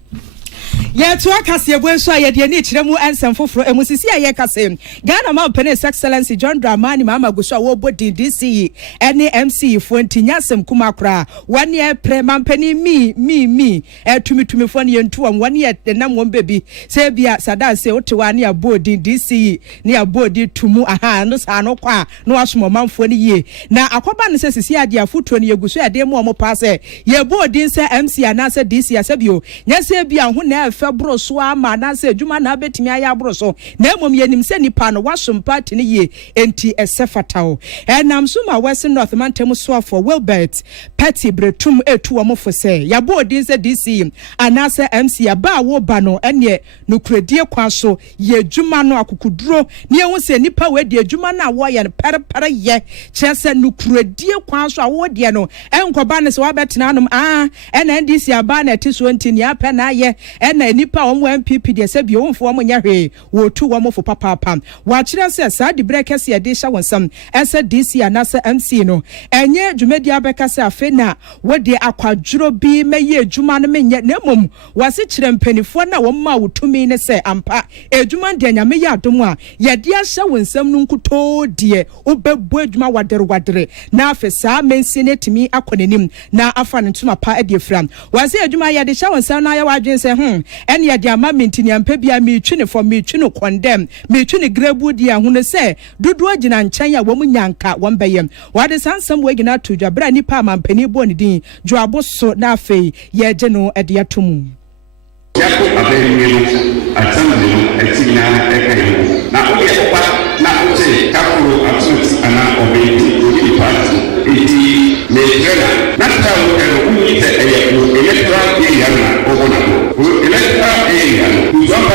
yet to akase bwenso aye de ni kiremu ansem foforo emusisi aye kase Ghana ma Parliamentary Excellency John Dramani Mama Guso wo bodi DC ene MC fo ntinyasem kuma kra one year pre mampani mi tumi fo ne yentuam one year nam won bebi se bia sada se otewa ne abodi DC ne abodi tumu aha no sa no kwa no asomo manfo ne ye na akoba ne se sisi ade afoto ne yeguso ade mu omo pa se ye bodi se MC anase DC asebio nyase bia ho na Febro so ama na se adwuma na betimi aya abro so na emom yenim se nipa no wasum party ne ye enti esefatawo enam so ma Western North Mantem so for Wilbert Petty Bretum etu omofo se ya bodin se DC anase MC aba wo ba no ene no kuradie kwa so ye adwuma no akukuduro ne ehun se nipa we de adwuma na wo ye pere ye chese no kuradie kwa so awo de no enkoba ne se wa betina anom ena DC aba na ti so enti ne apɛ na ye ena nipa omo MPP de se bi omfo omo nya hwe wo tu wo mofo papa wa kire se sa di brekese ye de sha wonsam ese DC anase MC no enye dwumadi abeka se afe na wo de akwadwuro bi meye adwuma no menye na mom wase kire mpanifo na wo ma wotumi ne se ampa adwuma de nya meye adom a ye de sha wonsam no nkuto de obebu adwuma wadere na afe sa mensi ne timi akonenim na afa ne ntuma pa de fra wase adwuma ye de sha wonsam na ya wadwen se ene ye de ama mentini ampa bia me twine for me twine condemn me twine grebu dia hunu se dudu agina nkyɛn a wɔm nyanka wɔn bɛyɛ wade sansam we gina to dwabra nipa amampani bo ne din dwabo so na afei ye gye no de atomu yako abɛnwie no atama no atina ɛka na o yɛ pa na o se kapuro absolute ana obedi o party eti me trena na tawo ɛno unyi sɛ ɛyɛ electoral area na ɔbɔna electoral area who's on the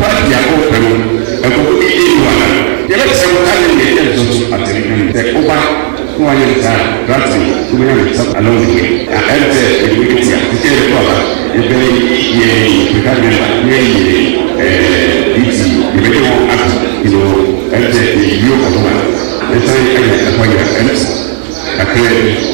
party of Akan and who is one. The election will have been at the over 100 that's it. We have some along the way. And the community, the state of the very the medical act, and the view of one. The time I acquired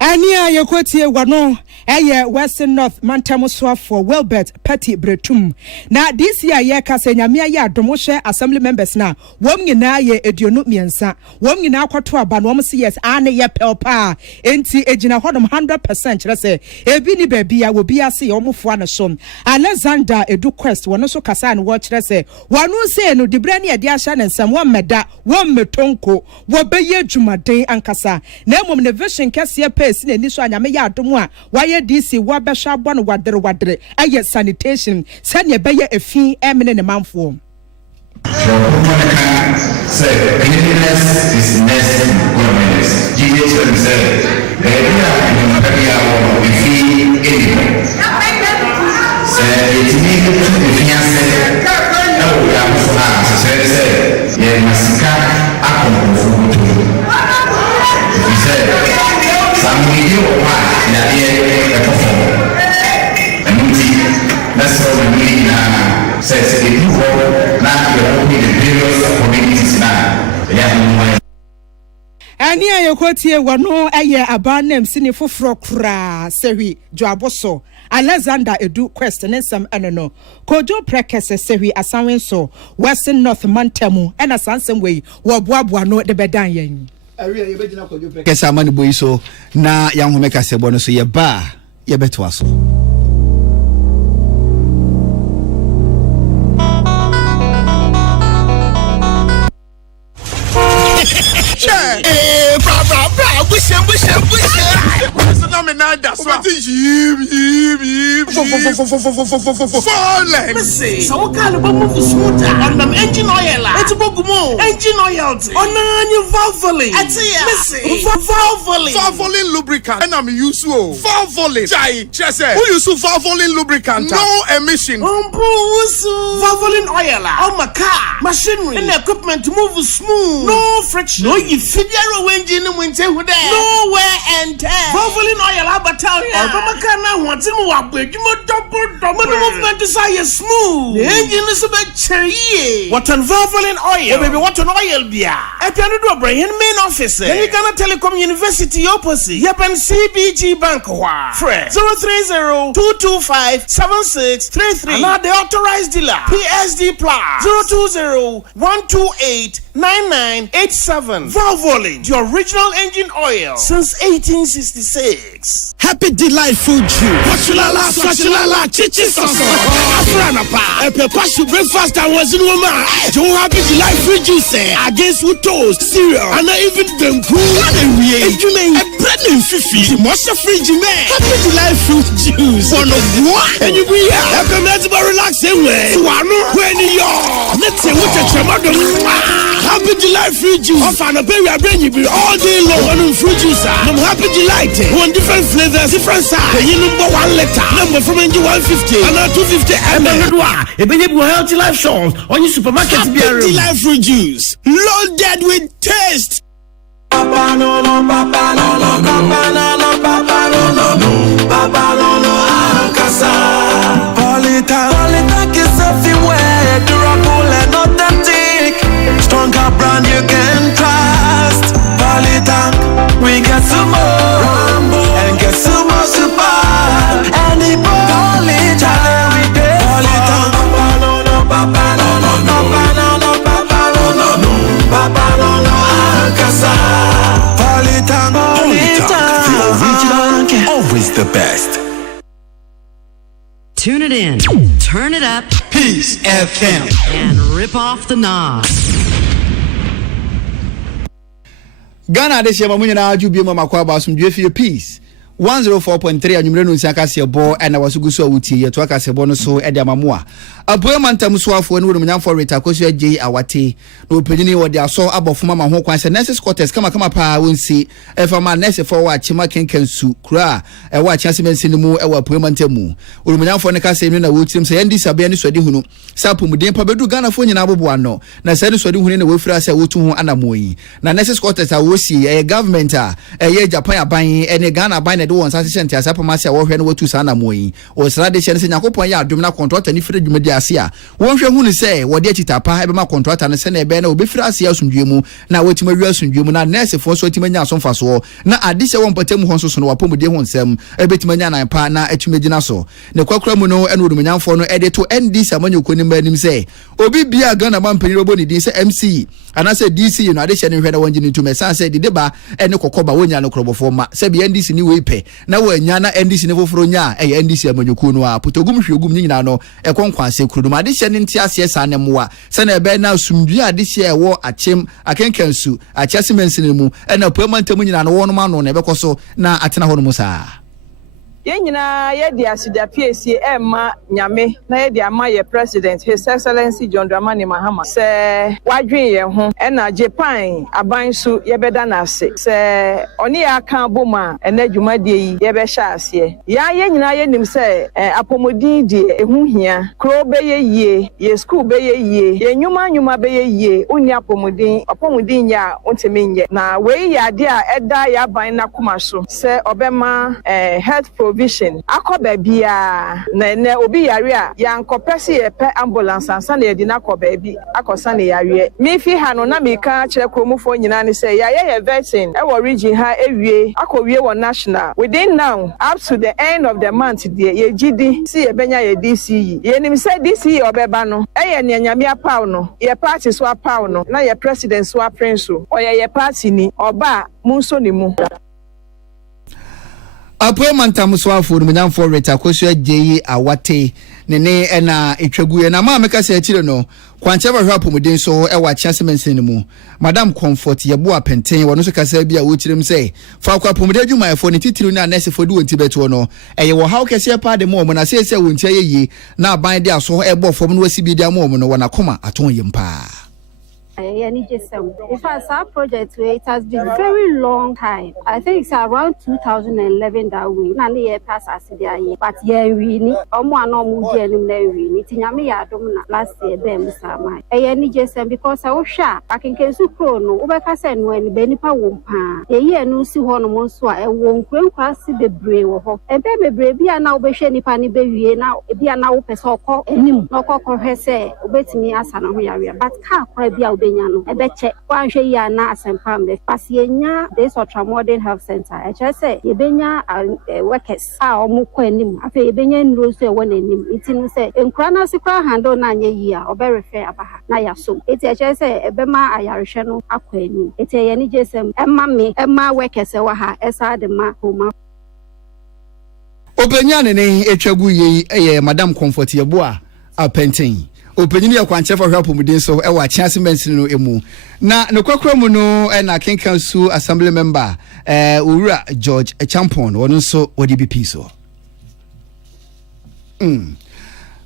Ania yekotie wano eye Western North Mantem so for Wilbert Petty Bretum na this year ye kase nyame aye adomhye assembly members na wom nyina ye eduonu miensa wom nyina kwato aba no se yes ane ye pelpa enti ejina hodom 100% kire se ebi ni ba bia wo bia se ye omfo ane so Alexander Edu Quest wono so kasa ne wo kire se wonu se no dibre ne ye de ahya ne nsam wo meda wo metonko wo beye dwumaden ankasa na emom ne vision kase pe si ni so anyame ya adom a waye DC wa behwa abo no wadere aye sanitation sane beye efi emene ne manfo say cleanliness is next to godliness. Jesus said, the idea in the area of anyway. Say it means the fiancé. No, we are not so say, yeah, Masika, Akan, he said, some video one, the perform. And that's all we need now. Says if you go now, you're opening the various communities now. Yeah, ani ayekotie wano aye abanem sini foforo kra sewi dwaboso Alexander Edu Quest ne sam enono kojo prekese sewi asanwen so Western North Mantem ena sansem we wo boaboa no de bedan yen awie ye begina kojo prekese amani boyi so na yan ho meka sebo no so ye ba ye beto aso So can move smoother on them engine oil. It's bogumo engine oil. On your valvoline. Valvoline lubricant. And I'm used to Valvoline. Chai, Chese. Who use Valvoline lubricant? No emission. Valvoline oil. On my car, machinery, and equipment to move smooth. No friction. No, you figure engine winter with that. No wear and tear. Valvoline oil, Abatalia. Albamakana wants him to upgrade. You must double movement to say smooth. The engine is a bit cherry. What on Valvoline oil? Baby, what on oil beer? I can do a brain main office. Then you can Telecom University opposite. Yep, and CBG Bank. Fred 030-225-7633. Now the authorized dealer. PSD Plus 020-128-9987. Valvoline, the original engine oil since 1866. Happy delightful June. Swachulala, chichi soso. Afranapa. Epekwashu breakfast and was in woman. Don't happy delightful juice against with toast, cereal, and even them cool. And we ate a bread and fifi. Most fridge man. Happy delightful juice. One of what? And you be happy to relax away. When you're let's say what a chamado. Happy delightful juice. Of an baby, I bring you all day long on fruit juice. I'm happy delighted. One different flavors, different size. You number 1 letter. Number from NG 150 and 250 ml. If you have healthy life shops on your supermarket, happy delightful juice. Loaded with taste. Papa no no, papa no no, papa no no, papa no no, papa no no, Ankasa. Polita is everywhere. Durable and authentic. Stronger brand you can trust. Polita, we get some more Rambo and get some more super. Any Polita every day. Polita, papa no no, papa no no, papa no no, papa no no, papa no no, Ankasa. Always the best. Tune it in, turn it up, Peace FM, and rip off the knob. Ghana this year, Mamunya na aju bi mo makwa ba sum dwe peace 104.3 anwumre no nsia se bo na wasugu so awutie ye to aka se bo no so e de amamoa aboye mantam so afo ne wonum nyamfo reta koso agye awate no opedini wo de aso abofuma ma ho kwan se nurses quarters kama pa wonsi e fama nurse for wa chima kenkensu kura e wa chiase mensi ne mu e wa aboye mantamu wonum nyamfo ne ka se no na wotirim se yandi sabe ne sodi hunu sapumuden pa bedu Ghana fo nyina abobo ano na se ne sodi hunu ne wofira se wotu ho anamoyi na nurses quarters a wosi e government a e Japan aban e Ghana aban de won sasesent asapamase a wo hwe no watu sana moyi o srade hye ne se yakopon ya adom na contractor ni fire dwumadi ase a won hwe hu ne se wo de chitapa e be ma contractor ne se na e be na obefira ase asundwe mu na watima wi asundwe mu na nurse fo so atima nya asomfa so na ade hye won patam ho so no wapomude ho nsem e betima nya nan pa na atumagina so ne kwakura mu no ene odumanyamfo no e de to ND samanyoko ni manim se obi bia Ghana mampani robo ni din se MC ana se DC no ade hye ne hwe na wonji ni tume san se dideba ene kokoba wonya no krobofo ma se bi NDC ni we pe na wanya na NDC ne foforo nya e NDC amanyoko no a potogum hwegum nyina no e konkwanse krudum ade hye ne ntiase sa ne moa se na ebe na sumdua ade hye e wo achem akenkansu achiasemensi ne mu e na pamantam nyina no wono ma no na ebekoso na atena ho no musa Yenyina yedi asida PAC Emma Nyame na yedi ama ye President His Excellency John Dramani Mahama se wadwen ye ho na Japan abansu yebeda na ase se oni ya kan boma ena dwumadie yi yebe sha ase ya yenyina yenim se apomodin die ehu hia kro be ye ye school be ye ye nyuma be ye oni apomodin ya ontemenye na we ya de a eda ya ban na komaso se obema health vision akoba bia na obi yare a yankopese ye pe ambulance ansa na yedi na akoba bi akosa na yare mi fi ha no na mi ka kire kromufo nyina ne say ya ye vaccine e wo region ha ewie akowie wo national within now up to the end of the month there ye gidi si ye benya ye DC ye nim say DC obeba no e ye ne nyame apaw no ye party so apaw no na ye president so aprince o ye party ni oba munso ni mu Apoe mantam so afo no nyamfo reta koso agye awate ne ena etwagu na ma meka se akire no kwancheva hwapo muden so e wa chance mensen mu madam comfort ye bo apenten wono so kasa bia wo kirem se fa kwa pomode adwuma efo ne titiru na nurse fo du wonti beto no eye wo haw kese pa de mo na se wonti ayeyi na aban de aso e bo fom no wasibi de mo no wona koma aton yimpa. In fact, our project, it has been very long time. I think it's around 2011 that we nani pass as the but yeah, we need Tinyami last year, them Sama. Because I was sure I can cancel chrono, Ubaka when Benipa Wumpa. A year no see one Monswa, a won't cross the brave of a baby brave, be now be shany panny baby now, be a now pesoko, and him, no cocker has said, obey me as an area, but can't probably Benyano. I bet check one share na asempambe. Pasienya, this ultra-modern health center. I just say, Yebenya workers are mukwenim. Afe Yebenya nrose one enim. It's in say, in Krana Sikra handle na year or very fair abaha. Na yaso. It's a just say, Ebema ayarishano akwenim. It's a yeni jesem. Emma workers waha. Esa de ma homa. Openyane ne etwagu ye Madam Comfort Yeboa apenten. Opinion ya kwanchefa hwapo muden so e wa chance mention no emu na no kwakwa mu no e na Akan Council Assembly member Owura George Champon wono so wodi BP so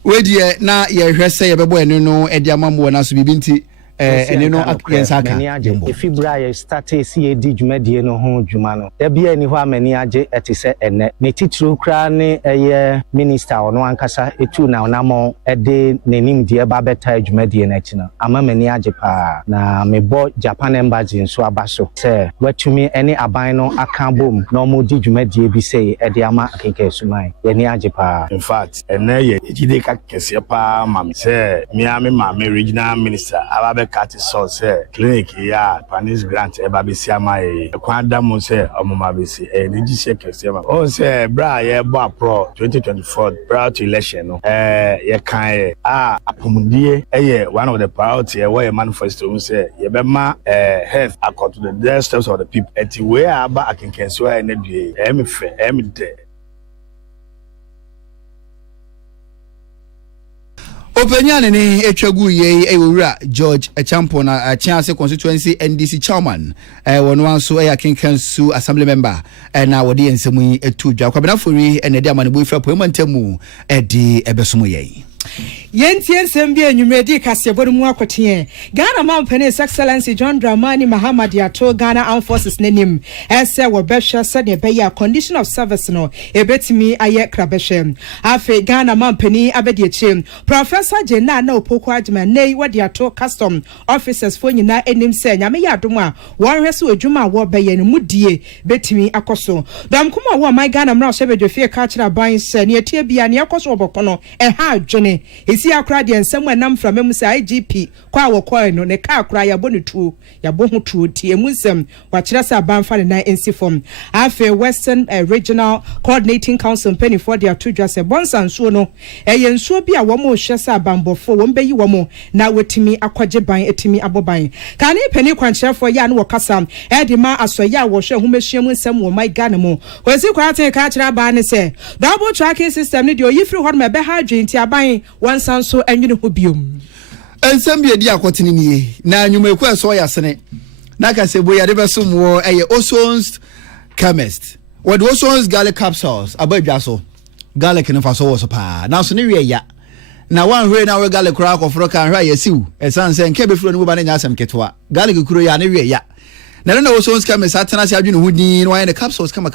we die na ye hwese ye bebo enu no e dia mamwo na so bibinti ene no akyensa ka February start see di dwumadie no ho dwuma no da bia ni ho amani age etise ene ne titru kra ne eye minister ono ankasa etu na onamo ede nenim die ba beta dwumadie na kina amamani age pa na mebo Japan embassy nso abaso se watumi ene aban no aka bom na omo di dwumadie bi sei ede ama akeke sumai ye ni age pa. In fact ene ye ejide ka kese pa mam se miami ma regional minister ababe Kati source clinic ya Panis grant eba besi amaye kwanda mo se omoma besi ni gise kese ma o se bra ye bo pro 2024 prior to election no ye kan apomudie one of the priority where manifesto say ye be ma health according to the steps of the people eti we aba akenkenso na due me de Openyane ne etwagu ye Owura George Champon na chance constituency NDC chairman wono anso Akan Council Assembly member na wodi ensemu etu dwa kwabenafori na de amane boyfra poemantamu di ebesomo ye Yentien sembi enyumedi kasebonu mu akotie Ghana Mampene His Excellency John Dramani Mahama Diato Ghana Armed Forces nenim ese wo behwe sade beya condition of service no ebetimi aye krabehwe afi Ghana Mampene abedieche Professor Jenna na opoku adima nei wadiato custom officers fo nyina enim se nyame yadom a wonhwe se odwuma wo beye ne mudie betimi akoso dam kuma wo my Ghana mra so bedwefie ka kira ban se ne etie bia ne akoso obokono ha adwene esi akra de ensem anam framem se IGP kwa wokoi no ne ka akra yabo ne tuo yabo ho tuo tie musem wa kira se abanfa ne na ensi form afi Western Regional Coordinating Council penny for their two just bonsansuo no eye nsuo bi a wo mo hwe se abanbofo wo mbeyi wo mo na wetimi akwaje ban etimi aboban ka ne penny kwankyerefo ya no wokasa edima asoya wo hwe humehyiam nsem wo my Ghana mo wesi kwate ka kira ba ne se double tracking system ne de oyifri ho me be ha dwenti aban wansanso enwene ho biom ensem bi edi akotene nie na anwuma ekwa so ya sene na ka se boya de besom wo eye Osons chemist what Osons garlic capsules abadwa so garlic ne fa so wo so pa na so ne wie ya na wan hwe na we garlic kura akofro kan hwa yesiw esan se nke befro ne bo ba ne nya asem ketwa garlic kuro ya ne wie ya na Osons chemist atena se adwene ho din no ne capsules kama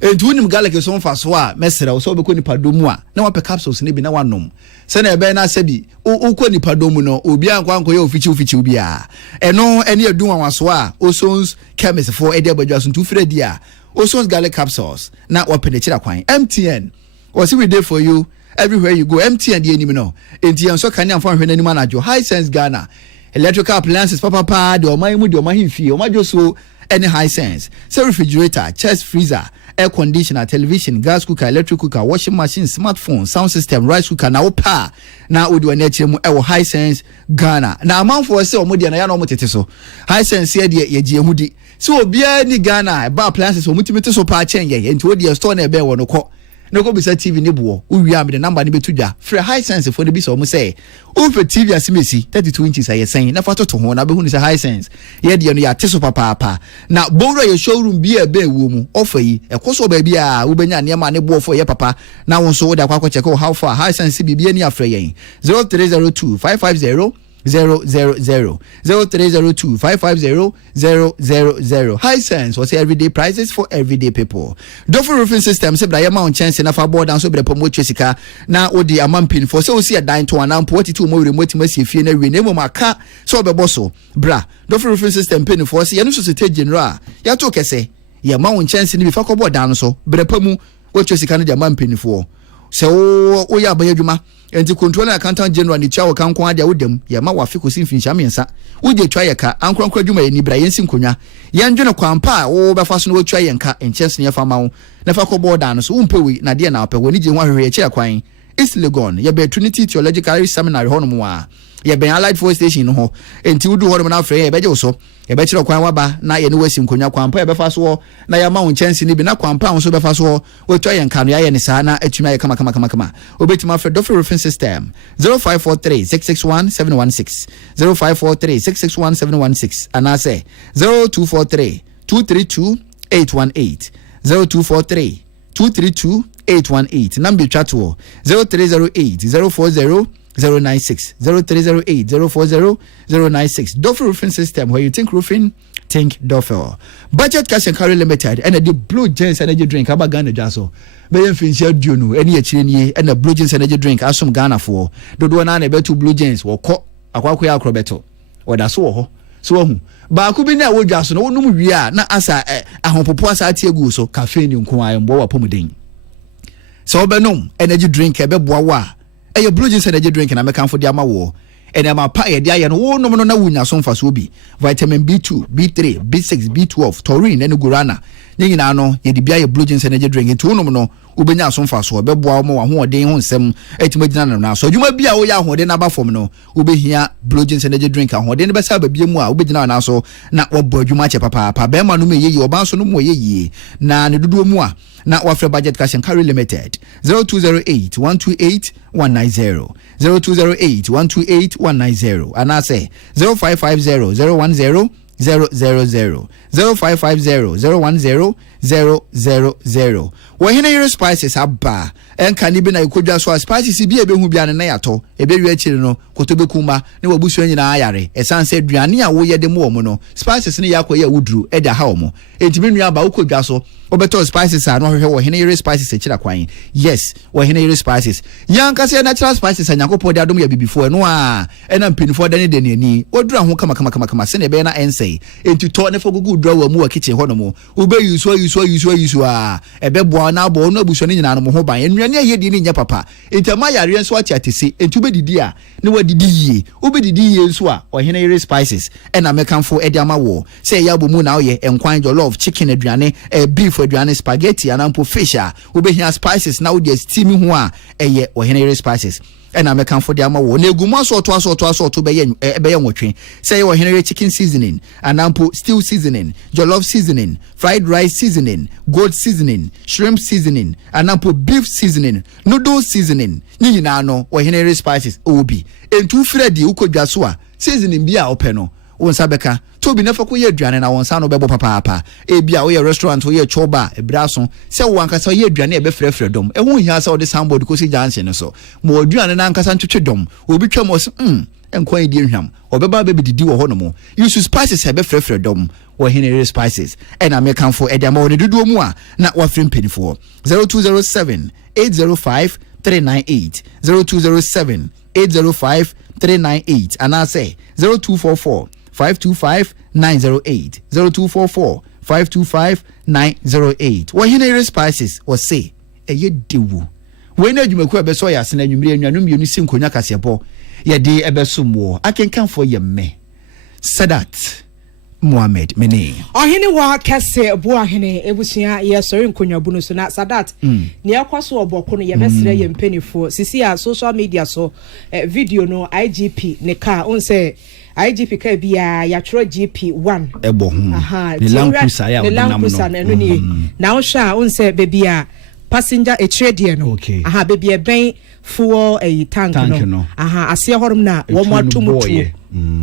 entu unim garlic so mfa so a mesere so obekọ nipa domu a na wa pe capsules ne bi na wanom se na ebe na sabi ukọ nipa domu no obi ankwanko ye ofichi obi a eno ene adun wanwaso a Osons chemist for ede abadwa so ntu fredi a Osons garlic capsules na wa pe ne kira kwan MTN was we there for you everywhere you go MTN dey enim no enti enso kan amfa hwe nanim anajo high sense Ghana electrical appliances papa de oman mu de oman himfie omajo so any high sense so refrigerator chest freezer air conditioner television gas cooker electric cooker washing machine smartphone sound system rice cooker na opa na odi wona chemu e high sense Ghana na amanfo se omode na ya no motete so high sense ye de ye ehudi so obia ni Ghana ba appliances omutimete so pa chen ye enti odi store na ebe wo no ko no go be say TV ne bo uwi am the number ne betudwa frɛ high sense for the bi so mo say o fe TV asimesi 32 inches aye sen na fa to ho na be hu ni say high sense ye de no ya teso papa na bonro ye showroom bi e be wo mu offer yi ekoso ba bia wo benya ne ma ne bo for ye papa na won so wo da kwa check how far high sense bi ni afrɛ yen 0302 550 000 0302 550 000. High sense was everyday prices for everyday people. Dofo roofing system say bra yama on chance na fa board and so bra promote sika na odi amampin for so see a dine to an amp 42 mo remote masi fie na we nemo maka so be boso bra Dofo roofing system pin for say yanu society general ya to kese yama on chance ni be fa ko board dan so bra pamu wo sika na di amampin for so o ya bayadwuma enti controller accountant general ni chawo kan kon ade wodam ya ma wafe ko sinfinhya mensa wode twa ye ka ankronkro adwuma ye ni bra yensi nkonya ye ndwene kwampa wo befa so no wo twa ye nka enchese ne fa ma wo na fa ko border no so wo mpewi na de na opɛ woni je ho ahwehwe ye kira kwan East Legon ye be Trinity Theological Seminary ho no mo a ye be Allied Force Station no ho enti wudu ho no na afre ye be je wo so ye be kira kwan waba na ye ne wasi nkonya kwampa ye befa so na ya ma wo chance ni bi na kwampa wo so befa so wo twa ye nka no ya ye ne sa na atumi aye kama obetima afre Dofo roofing system 0543 661 716 0543 661 716 and I say 0243 232 818 0243 232 818 number chat 0308 040 096 0308 040 096 Dofo roofing system where you think roofing think Dofo budget cash and carry limited and the blue jeans energy drink abagana jaso be finishia duno any achire nie and the blue jeans energy drink asom Ghana for dodo na betu blue jeans wo kɔ akwakoya akrobeto oda so wo ho so hu Bawku bi na wo dwaso no wonum wi a na asa ahompopo asa atiegu so cafe ni nko ayembo wa pomuden so benom energy drink ebe boa wa eye blue jeans energy drink na mekan fo dia ma wo ene ma pa ye dia ye no wo nom no na wunya so mfa so bi vitamin B2 B3 B6 B12 taurine ene guarana nyina no ye di bia ye blue jeans energy drink to nom no ubenya so mfa so be boa mo wa ho odin ho nsem etima gina na so adwuma bia wo ya ho odin na ba fom no ubehia blue jeans energy drink ho odin be sa ba bia mu a ubegina na so na wo bo adwuma che papa be ma no me yeyi oba so no mo yeyi na ne dodo mu a na wafre budget cash and carry limited 0208 128 190 0208 128 190 and I say 0550 010 000 0550 010 000 Wahina your spices abba en kanibi na ikodwa so spices bi ebe hu bia ne na yato ebe wi akiri no kotobe kuma ne wabusu nyina ayare esanse aduane a wo ye de mo no spices ne yakoye wuduru e da ha omo entimi nua ba ukodwa so obeto spices a no hwehwe wahina your spices akira kwan yes wahina your spices yankase natural spices anyakopo de adom ya bibifo no a ena mpinifo de ne de ni odura ho kama se ne be na ense enti to ne fogugu dura wa mu wa kitchen ho no mo ube yusu a ebe boa na bo no abuso ne nyina no mo ho ban ennuane ayedi ne nya papa enti ma yare nso ati atese enti ubedidi a ne wadidi yie ubedidi yie nso a ohene yere spices ena mekanfo edi ama wo se ya bomu na oye enkwan jollof chicken aduane beef aduane spaghetti anampo fish a ubehia spices na wo de steam ho a eye ohene yere spices ena mekanfo de ama wo na eguma so to be ye nwotwe say your henry chicken seasoning anampo stew seasoning jollof seasoning fried rice seasoning goat seasoning shrimp seasoning anampo beef seasoning noodle seasoning nyina no o henry spices obi entu fredi ukodwa so a seasoning bia opɛ no wonsa beka to bi nafa ko ye aduane na wonsa no bebo papa e bia wo ye restaurant wo ye choba e braso se wo ankasa ye aduane e be frefre dom e ho hia se wo de soundboard ko si janse no so mo aduane na ankasa ntwetwe dom obi twam os enkwan di nhwam obeba be didi wo ho no mo use spices e be frefre dom wo henry spices and American for edama woni dudu mu a na wa free penifo 0207 805 398 0207 805 398 and I say 0244 525 908 0244 525 908 wo henry spices was say eye dewu we na adwumaku abeso ya sena nwumire nwanum bienu si nkonya kasebo ye de ebesomwo akenkan for ye me Sadat Mohammed Mene ohene wa kase bo ahene ebusia ye sori nkonya bunu so na Sadat ne yakwaso oboko no ye besere ye mpanifo sisi a social media so video no IGP ne ka on say IGP ka bia ya tro GP1 ebo hu ne lankusa ya odinam no ni na o sha on say bebia passenger trade no aha baby ben fuel a tank no aha asie horom na wo mo atomutuo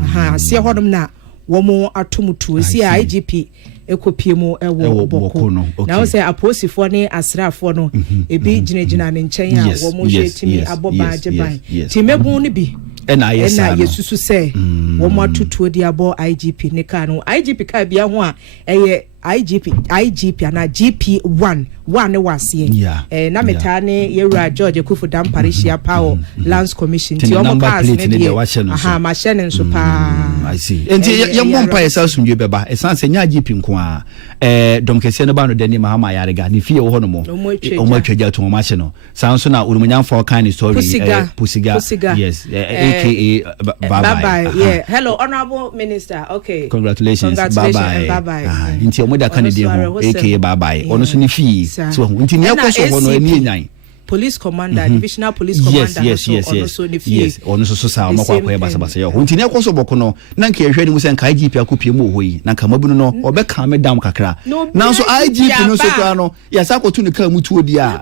aha asie horom na wo mo atomutuo si IGP ekopie mu ewo Bawku na wo say aposifo ne asrafo no ebi ginagina ne nchen a wo mo hwetimi aboba jeban ti mebu no bi na yesusu say wo mo atotuo di abo IGP ne ka no IGP ka bia ho a eye IGP ana GP1 one wasie na metane yewura George Kufu dam parishia power lands commission ti omo pass ne de aha ma hye ne nso pa I see enti ye mompa yesa sumdwe beba esanse nya GP nko a dom kese no ba no dani mahama yarega ne fie wo hono mo omo atwaja to mo no sanso na urumunya for kind story Pusiga yes aka bye yeah hello honorable minister okay congratulations bye enti omo da kan de ho aka bye ono so ne fie so enti ne akoso ho no ani enyan police commander divisional police commander yes ono so sa omo kwa basa yo ntini akoso boko no na nka ehwe ni mu se nka IGP akopie mu ohoyi na nka mabunu no obeka me dam kakra na so IGP no so kwa no yasa akotu ne ka mutuo di a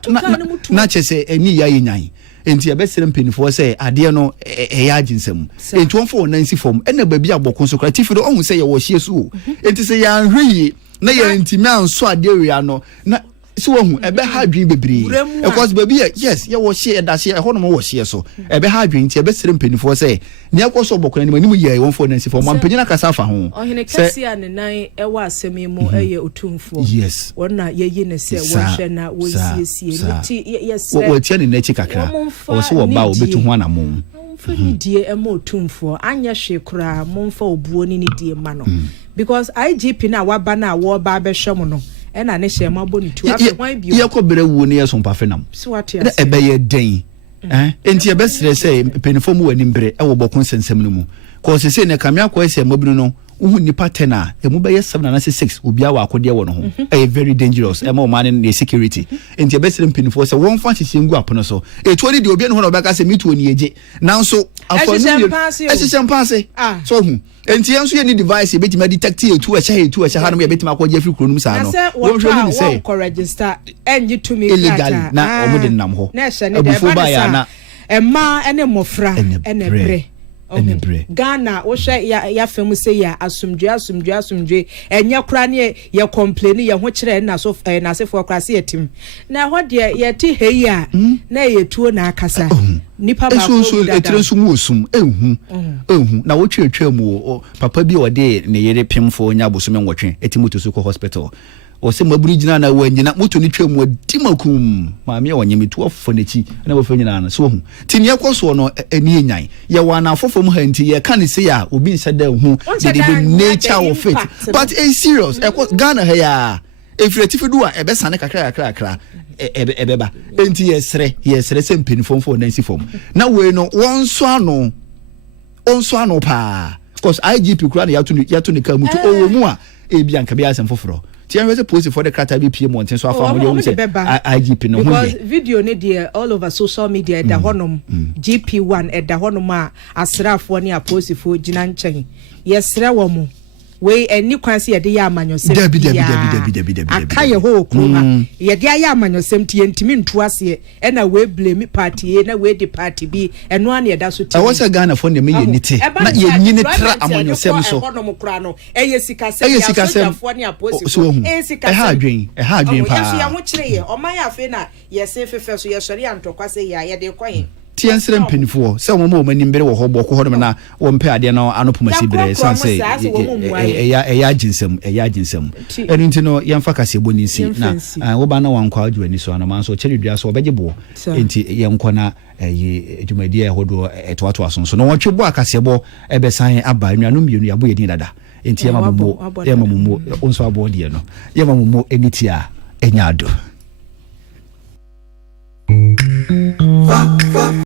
na chese eni ya yenyan enti ebesere mpenifo se ade no eya aginsem enti wonfo nansi fom ena ba bia boko so kra tifido ohun se ye wo hie so enti se ya nhwe na ye ntimi anso ade wi no na so hu ebe ha dwen bebre because baby yes ye wo hie edase e hono mo wo hie so ebe ha dwen ti ebe sere mpenifo se ne akoso bokona ni mu ye wonfo nansi fom mampanyina kasa fa ho ohene kesi ane nan ewa asemi mu eye otumfo yes wona ye yi ne se wo hwe na wo siesie nti yes wo tie ne nachi kakra wo so wo ba obetu ho ana mo mfani die emo otumfo anya hwe kura momfa obuo ni die ma no because IGP na waba na wo ba be hwe no ena ne hye ma boni tu afi hwan bio ye ko bere wu ne yeso mpafe nam na ebe ye den enti ebe sere se penifo mu wani mbere e wo Bawku sensem no mu ko se ne kamia ko ese mabinu no uhu nipa 10 a emu be ye 7 na 6 obia wa akode wo no ho e very dangerous e ma o man ne security enti ebe sere penifo se won fa hye ngu apono so e to ni de obi no ho na obeka se mitu oni eje nanso afanu esisem passe so hu enti enso ye ni device ebeti ma detect etu a ha no ye beti ma ko je free kronum sa no won hwe ni say ko register enji to me illegal na omo de nam ho abufo ba ya na emma ene mofra ene bre Ghana wo hwe ya fam say ya asumdwe enya kura ne ye complain ye ho kire na so na sefo kura se yetim na ho de ye ti hei a na ye tuo na akasa nipa ba ko so etire so mu osum ehu na wo twetwa mu papa bi ode ne yere pemfo nya bosome nwotwe etimoto so ko hospital o se maburu gina na wanyina moto ni twam dimakum maame wanyemitu ofo nachi na wofo nyina na so hu tini ekoso no eni enyan ye wana afofo ha nti ye kan se ya obi nsada hu the nature of it but it's serious Ghana ha ya efretifu do a ebesane kakra ebeba enti yesre se mpenifomfo nansi fom na we no wonso ano pa because IGP kura na yato ne ka mutu owo mu a ebia nka bia asem foforo ti an we post for the crata bi pm monten so afa mo dey say IGP no because video ne dey all over social media da honom GP1 da honom a asrafo ne post for gina nchen yesre wo mo we eni kwanse ye de ya amanyosem dabi akaye ho okuma ye de ya amanyosem tie ntimi ntu ase e na we blame party na we de party bi eno an ye da so tie I was Ghana for me ye nite na ye nyine tra amanyosem so honom kra no eye sikasem ya sojafo ne aposi so sikasem ha adwen pa yeso ya ho kire ye o man afi na ye se fefe so ye sori antokwa se ya ye de kwan tiensere mpenifo se wo mo mani mbere wo ho Bawku hodom na wo mpe ade no anopomasi bere sanse eya aginsem enu ntino yemfa kase bonisi na wo ba na wankwa adwani so na manso cheridua so obegebo enti yenkona edwumadi e hodo etoato asonso no wotwe bo akase bo ebesan aba nuanu mienu yabo yedin dada enti yemamumo onso abo de no yemamumo enitia enyado